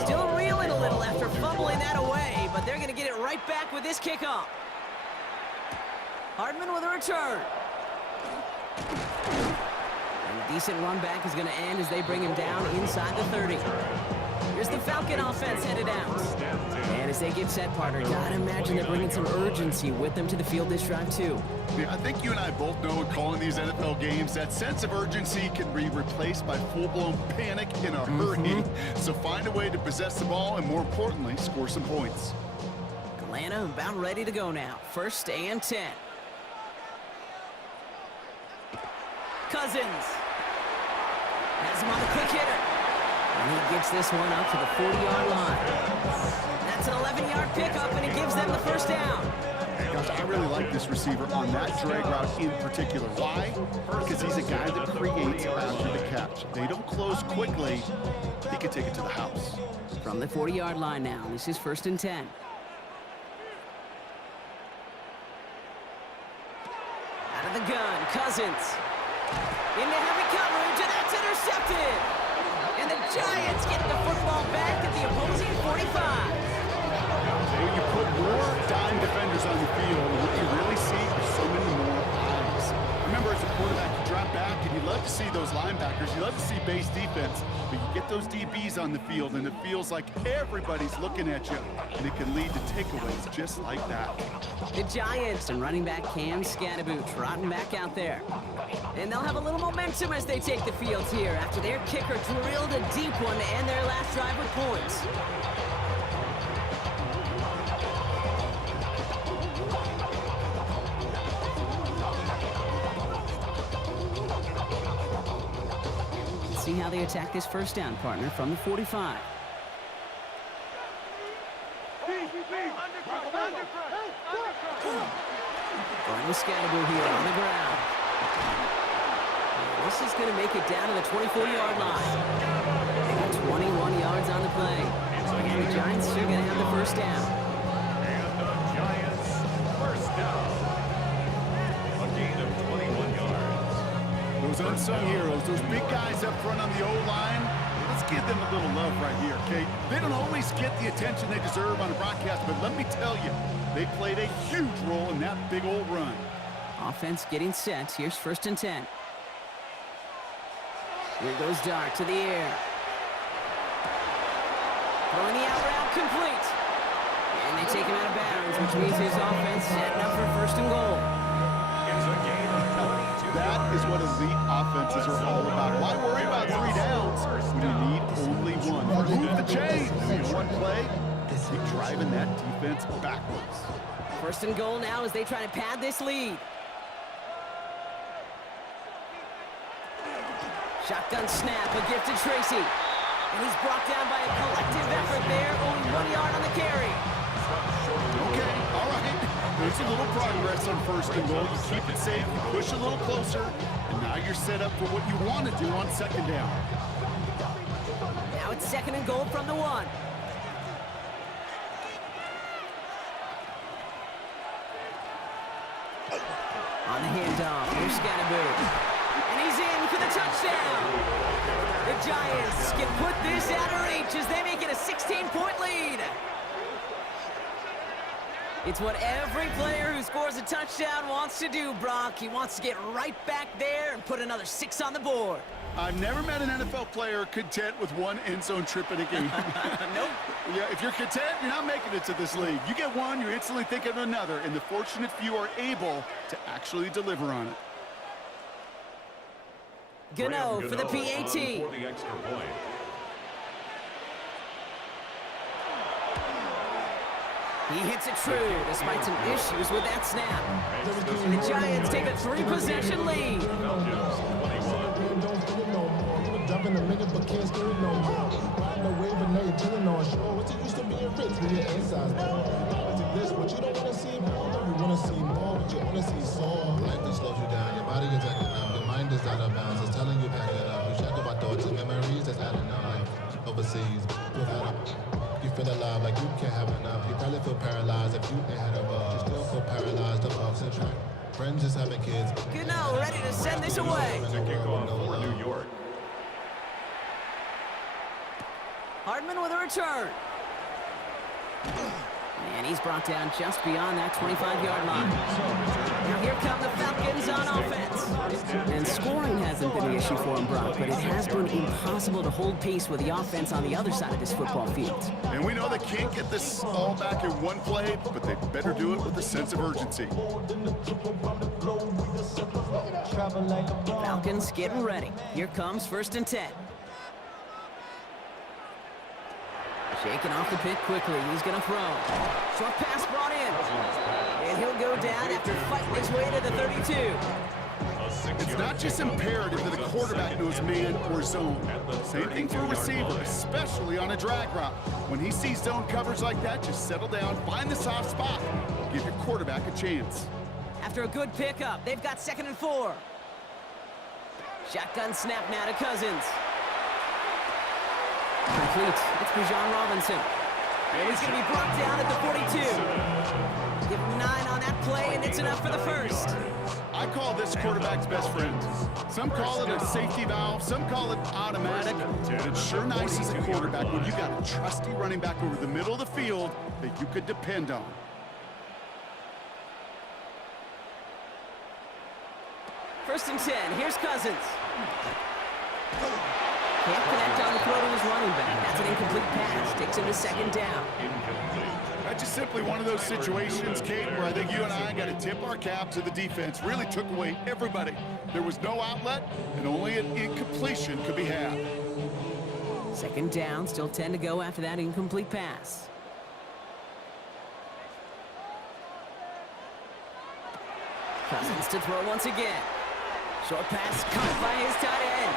Still reeling a little after fumbling that away, but they're going to get it right back with this kickoff. Hardman with a return. And a decent run back is going to end as they bring him down inside the 30. Here's the Falcon offense headed out. And as they get set, partner, gotta imagine they're bringing some urgency with them to the field this drive, too. Yeah, I think you and I both know in calling these NFL games, that sense of urgency can be replaced by full-blown panic in a hurry. So find a way to possess the ball and, more importantly, score some points. Atlanta about ready to go now. 1st and 10. Cousins has him on the quick hitter. And he gets this one up to the 40-yard line. That's an 11-yard pickup, and it gives them the first down. Gosh, I really like this receiver on that drag route in particular. Why? Because he's a guy that creates after the catch. They don't close quickly. He can take it to the house. From the 40-yard line now, this is 1st and 10. Out of the gun, Cousins. Into heavy coverage, and that's intercepted. And the Giants get the football back at the opposing 45. When you put more dime defenders on the field, what you really see are so many more eyes. Remember, as a quarterback, you drop back, and you love to see those linebackers. You love to see base defense, but you get those DBs on the field, and it feels like everybody's looking at you, and it can lead to takeaways just like that. The Giants and running back Cam Scatterboot trotting back out there. And they'll have a little momentum as they take the field here after their kicker drilled a deep one to end their last drive with points. Let's see how they attack this first down, partner, from the 45. Gardner Scatterboot here on the ground. This is going to make it down to the 24-yard line. They got 21 yards on the play. And the Giants are going to have the first down. And the Giants first down. A gain of 21 yards. Those unsung heroes, those big guys up front on the O-line, let's give them a little love right here, Kate. They don't always get the attention they deserve on a broadcast, but let me tell you, they played a huge role in that big old run. Offense getting set. Here's 1st and 10. Here goes Dart to the air. Throwing the out route complete. And they take him out of bounds, which means his offense setting up for first and goal. It's a gain of 22 That is what elite offenses are all about. Why worry about 3 downs when you need only one? Move the chains. In one play, keep driving that defense backwards. First and goal now as they try to pad this lead. Shotgun snap, a gift to Tracy. And he's brought down by a collective effort there, only 1 yard on the carry. Okay, all right. There's a little progress on first and goal. You keep it safe, you push a little closer, and now you're set up for what you want to do on second down. Now it's second and goal from the 1. On the handoff, here's Scatterby. And he's in for the touchdown. The Giants can put this out of reach as they make it a 16-point lead. It's what every player who scores a touchdown wants to do, Brock. He wants to get right back there and put another 6 on the board. I've never met an NFL player content with 1 end zone trip in a game. Nope. Yeah, if you're content, you're not making it to this league. You get one, you're instantly thinking of another, and the fortunate few are able to actually deliver on it. Gano for the Gano PAT. for the extra point. He hits it true despite some issues with that snap. The Giants take a 3-possession lead. Drop in a minute, but can't steer it no more. Riding the wave, but now you're telling on shore. What's it used to being rich when you're inside store? It's this, but you don't want to see more. You want to see more, but you want to see soul. Life that slows you down, your body is acting up, your mind is out of bounds. It's telling you back it up. You check about thoughts and memories that's adding up. Overseas, without a you feel alive like you can't have enough. You probably feel paralyzed if you ain't had a buzz. You still feel paralyzed, the box and track. Friends just having kids. Gano ready to send this away. To kick off for New York. Hardman with a return. And he's brought down just beyond that 25-yard line. Now here come the Falcons on offense. And scoring hasn't been the issue for him, Brock, but it has been impossible to hold pace with the offense on the other side of this football field. And we know they can't get this all back in one play, but they better do it with a sense of urgency. Falcons getting ready. Here comes first and 10. Shaking off the pit quickly. He's going to throw. Short pass brought in. And he'll go down after fighting his way to the 32. It's not just imperative that a quarterback knows man or zone. Same thing for a receiver, especially on a drag route. When he sees zone coverage like that, just settle down, find the soft spot, give your quarterback a chance. After a good pickup, they've got second and 4. Shotgun snap now to Cousins. Complete. It's Bijan Robinson. And he's going to be brought down at the 42. Give him 9 on that play, and it's enough for the first. I call this quarterback's best friend. Some call it a safety valve, some call it automatic. But it's sure nice as a quarterback when you got a trusty running back over the middle of the field that you could depend on. First and 10. Here's Cousins. Can't connect on the throw to his running back. That's an incomplete pass. Takes him to second down. That's just simply one of those situations, Kate, where I think you and I got to tip our cap to the defense. Really took away everybody. There was no outlet, and only an incompletion could be had. Second down. Still 10 to go after that incomplete pass. Cousins to throw once again. Short pass caught by his tight end.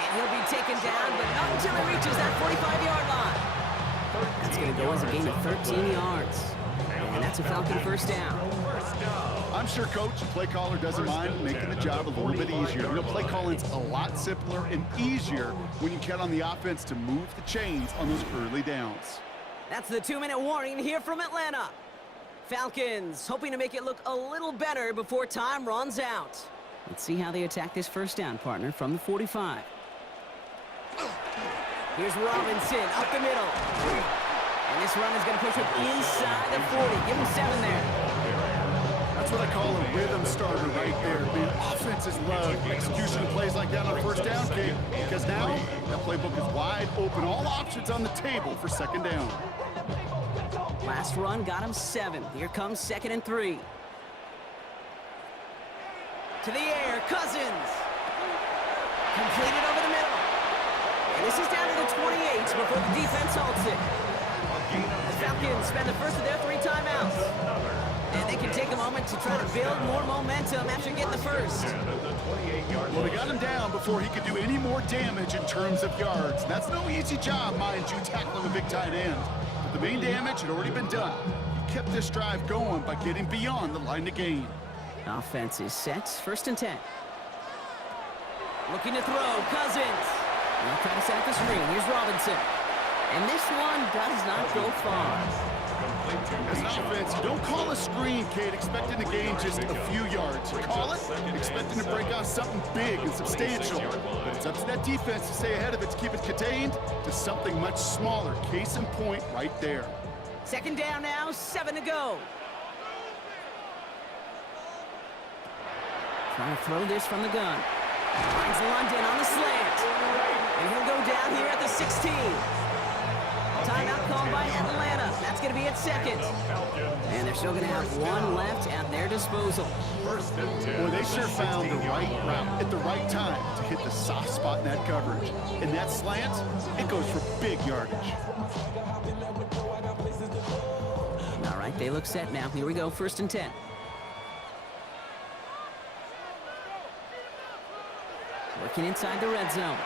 And he'll be taken down, but not until he reaches that 45-yard line. That's going to go as a gain of 13 yards. And that's a Falcon first down. I'm sure Coach, the play caller, doesn't mind making the job a little bit easier. You know, play calling's a lot simpler and easier when you count on the offense to move the chains on those early downs. That's the 2-minute warning here from Atlanta. Falcons hoping to make it look a little better before time runs out. Let's see how they attack this first down, partner, from the 45. Here's Robinson up the middle. And this run is going to push him inside the 40. Give him 7 there. That's what I call a rhythm starter right there. Man, offenses love execution of plays like that on first down, Kate, because now that playbook is wide open. All options on the table for second down. Last run got him 7. Here comes 2nd and 3. To the air, Cousins. Completed over the middle. And this is down to the 28 before the defense halts it. The Falcons spend the first of their 3 timeouts. And they can take a moment to try to build more momentum after getting the first. Well, they got him down before he could do any more damage in terms of yards. That's no easy job, mind you, tackling a big tight end. But the main damage had already been done. He kept this drive going by getting beyond the line to gain. Offense is set. 1st and 10. Looking to throw. Cousins. Now trying to set up the screen. Here's Robinson. And this one does not go far. As an offense, you don't call a screen, Kate, expecting to gain just a few yards. You call it expecting to break out something big and substantial. But it's up to that defense to stay ahead of it, to keep it contained to something much smaller. Case in point right there. 2nd down now, 7 to go. Trying to throw this from the gun. Finds London on the slant. And he'll go down here at the 16. Timeout called by Atlanta. That's going to be at 2nd. And they're still going to have 1 left at their disposal. Boy, they sure found the right route at the right time to hit the soft spot in that coverage. And that slant, it goes for big yardage. All right, they look set now. Here we go, 1st and 10. Working inside the red zone.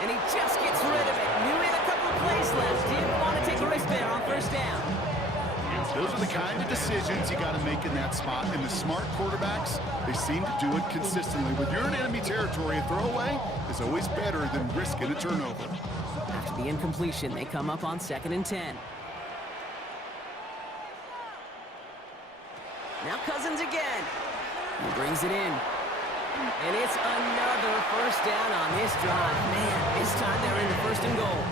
And he just gets rid of it. Knew he had a couple of plays left. Didn't want to take a risk there on 1st down. Those are the kind of decisions you got to make in that spot. And the smart quarterbacks, they seem to do it consistently. When you're in enemy territory, a throwaway is always better than risking a turnover. After the incompletion, they come up on 2nd and 10. Now Cousins again. He brings it in. And it's another 1st down on this drive. Man, this time they're in the 1st and goal.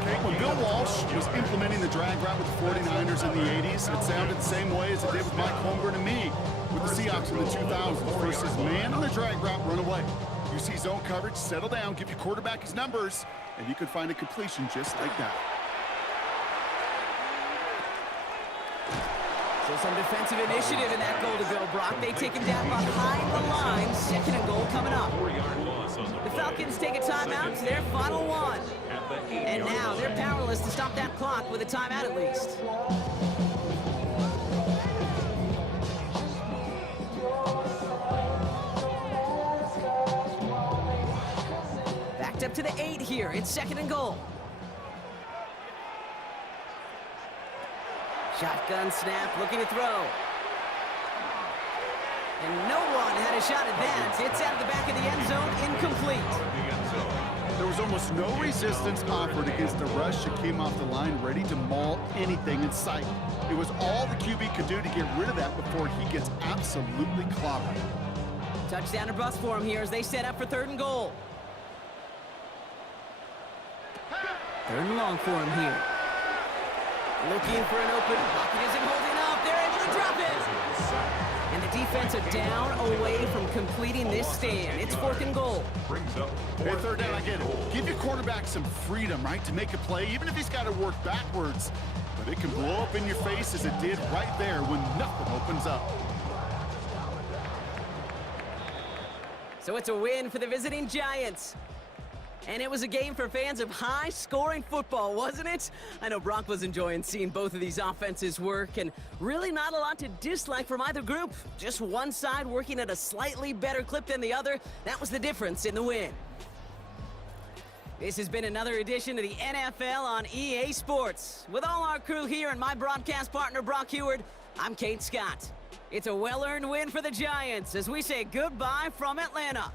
Okay, when Bill Walsh was implementing the drag route with the 49ers in the 80s, it sounded the same way as it did with Mike Holmgren and me with the Seahawks in the 2000s versus man on the drag route, run away. You see zone coverage, settle down, give your quarterback his numbers, and you can find a completion just like that. So some defensive initiative in that goal to go, Brock. They take him down behind the line. 2nd and goal coming up. The Falcons take a timeout to their final 1. And now they're powerless to stop that clock with a timeout at least. Backed up to the 8 here. It's 2nd and goal. Shotgun snap, looking to throw. And no one had a shot at that. It's out of the back of the end zone, incomplete. There was almost no resistance offered against the rush that came off the line ready to maul anything in sight. It was all the QB could do to get rid of that before he gets absolutely clobbered. Touchdown or bust for him here as they set up for 3rd and goal. 3rd and long for him here. Looking for an open. Pocket isn't holding up. They're able to drop it. And the defense are down away from completing this stand. It's 4th and goal. Hey, 3rd down, I get it. Give your quarterback some freedom, right, to make a play, even if he's got to work backwards. But it can blow up in your face as it did right there when nothing opens up. So it's a win for the visiting Giants. And it was a game for fans of high-scoring football, wasn't it? I know Brock was enjoying seeing both of these offenses work, and really not a lot to dislike from either group. Just one side working at a slightly better clip than the other. That was the difference in the win. This has been another edition of the NFL on EA Sports. With all our crew here and my broadcast partner, Brock Heward, I'm Kate Scott. It's a well-earned win for the Giants as we say goodbye from Atlanta.